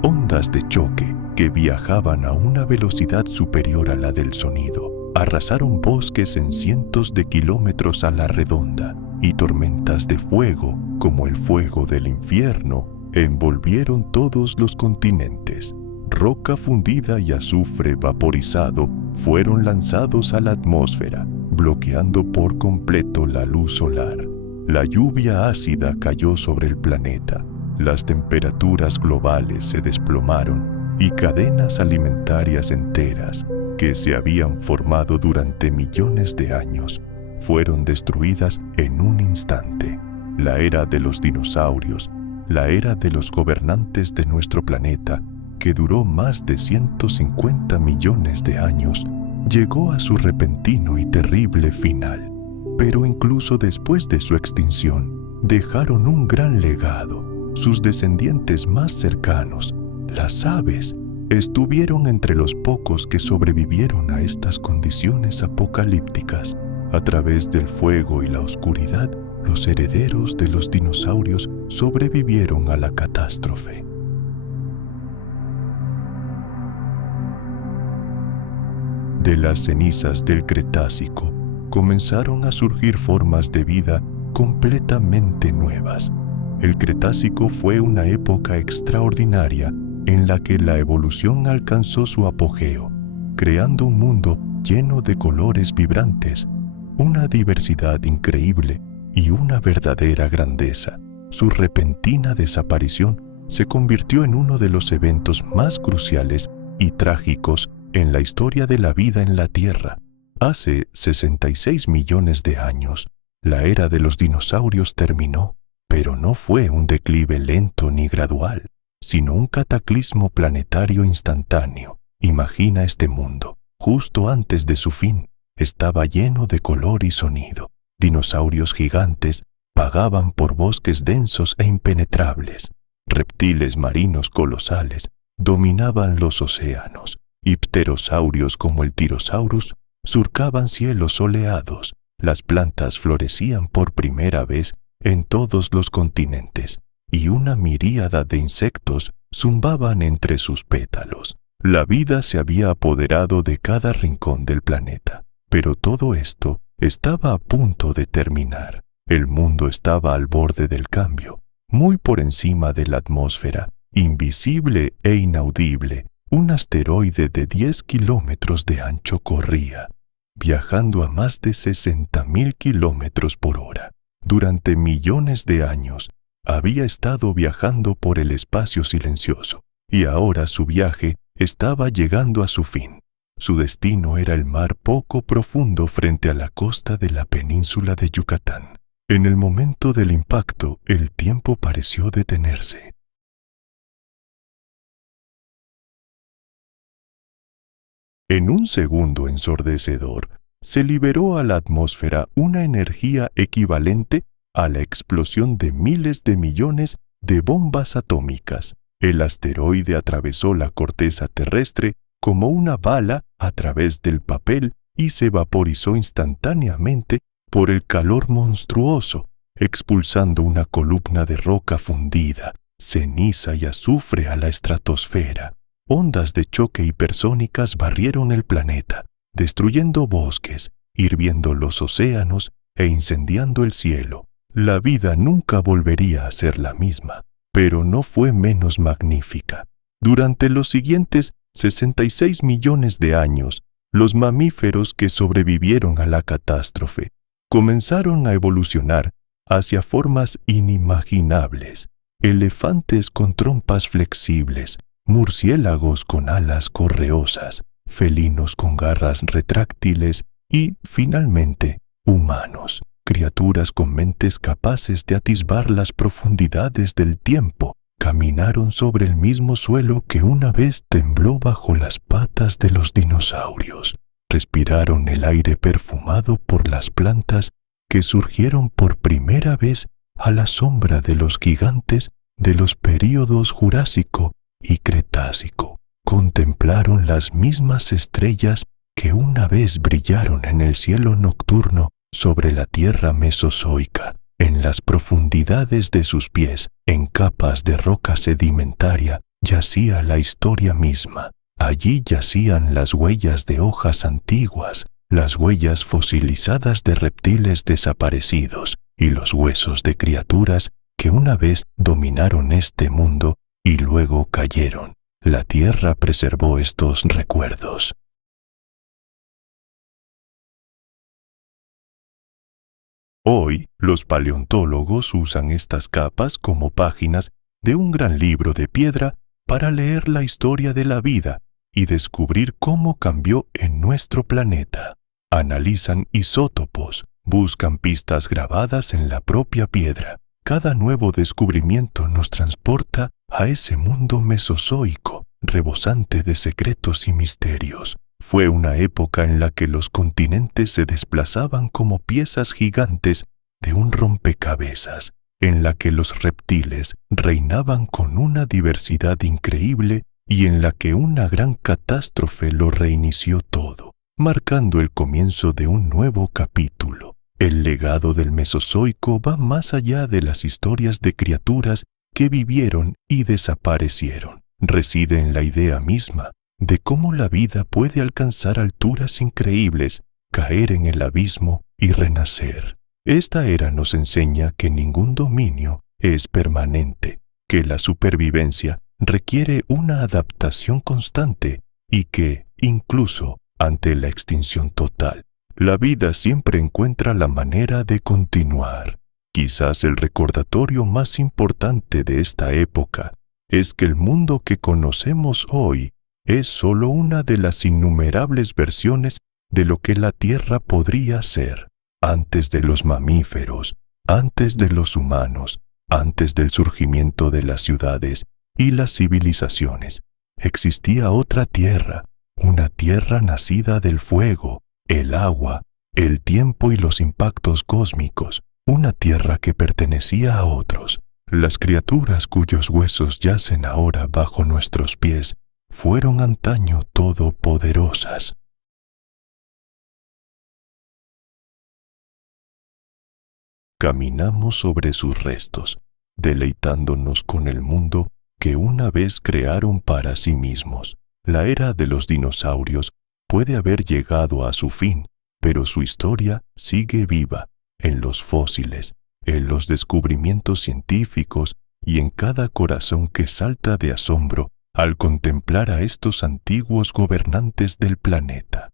Ondas de choque que viajaban a una velocidad superior a la del sonido arrasaron bosques en cientos de kilómetros a la redonda, y tormentas de fuego, como el fuego del infierno, envolvieron todos los continentes. Roca fundida y azufre vaporizado fueron lanzados a la atmósfera, bloqueando por completo la luz solar. La lluvia ácida cayó sobre el planeta. Las temperaturas globales se desplomaron y cadenas alimentarias enteras que se habían formado durante millones de años fueron destruidas en un instante. La era de los dinosaurios, la era de los gobernantes de nuestro planeta, que duró más de 150 millones de años, llegó a su repentino y terrible final. Pero incluso después de su extinción, dejaron un gran legado. Sus descendientes más cercanos, las aves, estuvieron entre los pocos que sobrevivieron a estas condiciones apocalípticas. A través del fuego y la oscuridad, los herederos de los dinosaurios sobrevivieron a la catástrofe. De las cenizas del Cretácico comenzaron a surgir formas de vida completamente nuevas. El Cretácico fue una época extraordinaria en la que la evolución alcanzó su apogeo, creando un mundo lleno de colores vibrantes, una diversidad increíble y una verdadera grandeza. Su repentina desaparición se convirtió en uno de los eventos más cruciales y trágicos en la historia de la vida en la Tierra. Hace 66 millones de años, la era de los dinosaurios terminó, pero no fue un declive lento ni gradual, sino un cataclismo planetario instantáneo. Imagina este mundo, justo antes de su fin, estaba lleno de color y sonido. Dinosaurios gigantes vagaban por bosques densos e impenetrables. Reptiles marinos colosales dominaban los océanos, y pterosaurios como el Tyrannosaurus surcaban cielos soleados. Las plantas florecían por primera vez en todos los continentes, y una miríada de insectos zumbaban entre sus pétalos. La vida se había apoderado de cada rincón del planeta, pero todo esto estaba a punto de terminar. El mundo estaba al borde del cambio, muy por encima de la atmósfera, invisible e inaudible. Un asteroide de 10 kilómetros de ancho corría, viajando a más de 60.000 kilómetros por hora. Durante millones de años, había estado viajando por el espacio silencioso, y ahora su viaje estaba llegando a su fin. Su destino era el mar poco profundo frente a la costa de la península de Yucatán. En el momento del impacto, el tiempo pareció detenerse. En un segundo ensordecedor, se liberó a la atmósfera una energía equivalente a la explosión de miles de millones de bombas atómicas. El asteroide atravesó la corteza terrestre como una bala a través del papel y se vaporizó instantáneamente por el calor monstruoso, expulsando una columna de roca fundida, ceniza y azufre a la estratosfera. Ondas de choque hipersónicas barrieron el planeta, destruyendo bosques, hirviendo los océanos e incendiando el cielo. La vida nunca volvería a ser la misma, pero no fue menos magnífica. Durante los siguientes 66 millones de años, Los mamíferos que sobrevivieron a la catástrofe comenzaron a evolucionar hacia formas inimaginables: elefantes con trompas flexibles, murciélagos con alas correosas, felinos con garras retráctiles y, finalmente, humanos, criaturas con mentes capaces de atisbar las profundidades del tiempo. Caminaron sobre el mismo suelo que una vez tembló bajo las patas de los dinosaurios. Respiraron el aire perfumado por las plantas que surgieron por primera vez a la sombra de los gigantes de los períodos Jurásico y Cretácico. Contemplaron las mismas estrellas que una vez brillaron en el cielo nocturno sobre la tierra mesozoica. En las profundidades de sus pies, en capas de roca sedimentaria, yacía la historia misma. Allí yacían las huellas de hojas antiguas, las huellas fosilizadas de reptiles desaparecidos y los huesos de criaturas que una vez dominaron este mundo y luego cayeron. La tierra preservó estos recuerdos. Hoy, los paleontólogos usan estas capas como páginas de un gran libro de piedra para leer la historia de la vida y descubrir cómo cambió en nuestro planeta. Analizan isótopos, buscan pistas grabadas en la propia piedra. Cada nuevo descubrimiento nos transporta a ese mundo mesozoico, rebosante de secretos y misterios. Fue una época en la que los continentes se desplazaban como piezas gigantes de un rompecabezas, en la que los reptiles reinaban con una diversidad increíble y en la que una gran catástrofe lo reinició todo, marcando el comienzo de un nuevo capítulo. El legado del Mesozoico va más allá de las historias de criaturas que vivieron y desaparecieron. Reside en la idea misma de cómo la vida puede alcanzar alturas increíbles, caer en el abismo y renacer. Esta era nos enseña que ningún dominio es permanente, que la supervivencia requiere una adaptación constante y que, incluso ante la extinción total, la vida siempre encuentra la manera de continuar. Quizás el recordatorio más importante de esta época es que el mundo que conocemos hoy es solo una de las innumerables versiones de lo que la Tierra podría ser. Antes de los mamíferos, antes de los humanos, antes del surgimiento de las ciudades y las civilizaciones, existía otra tierra, una tierra nacida del fuego, el agua, el tiempo y los impactos cósmicos, una tierra que pertenecía a otros. Las criaturas cuyos huesos yacen ahora bajo nuestros pies fueron antaño todopoderosas. Caminamos sobre sus restos, deleitándonos con el mundo que una vez crearon para sí mismos. La era de los dinosaurios puede haber llegado a su fin, pero su historia sigue viva en los fósiles, en los descubrimientos científicos y en cada corazón que salta de asombro al contemplar a estos antiguos gobernantes del planeta.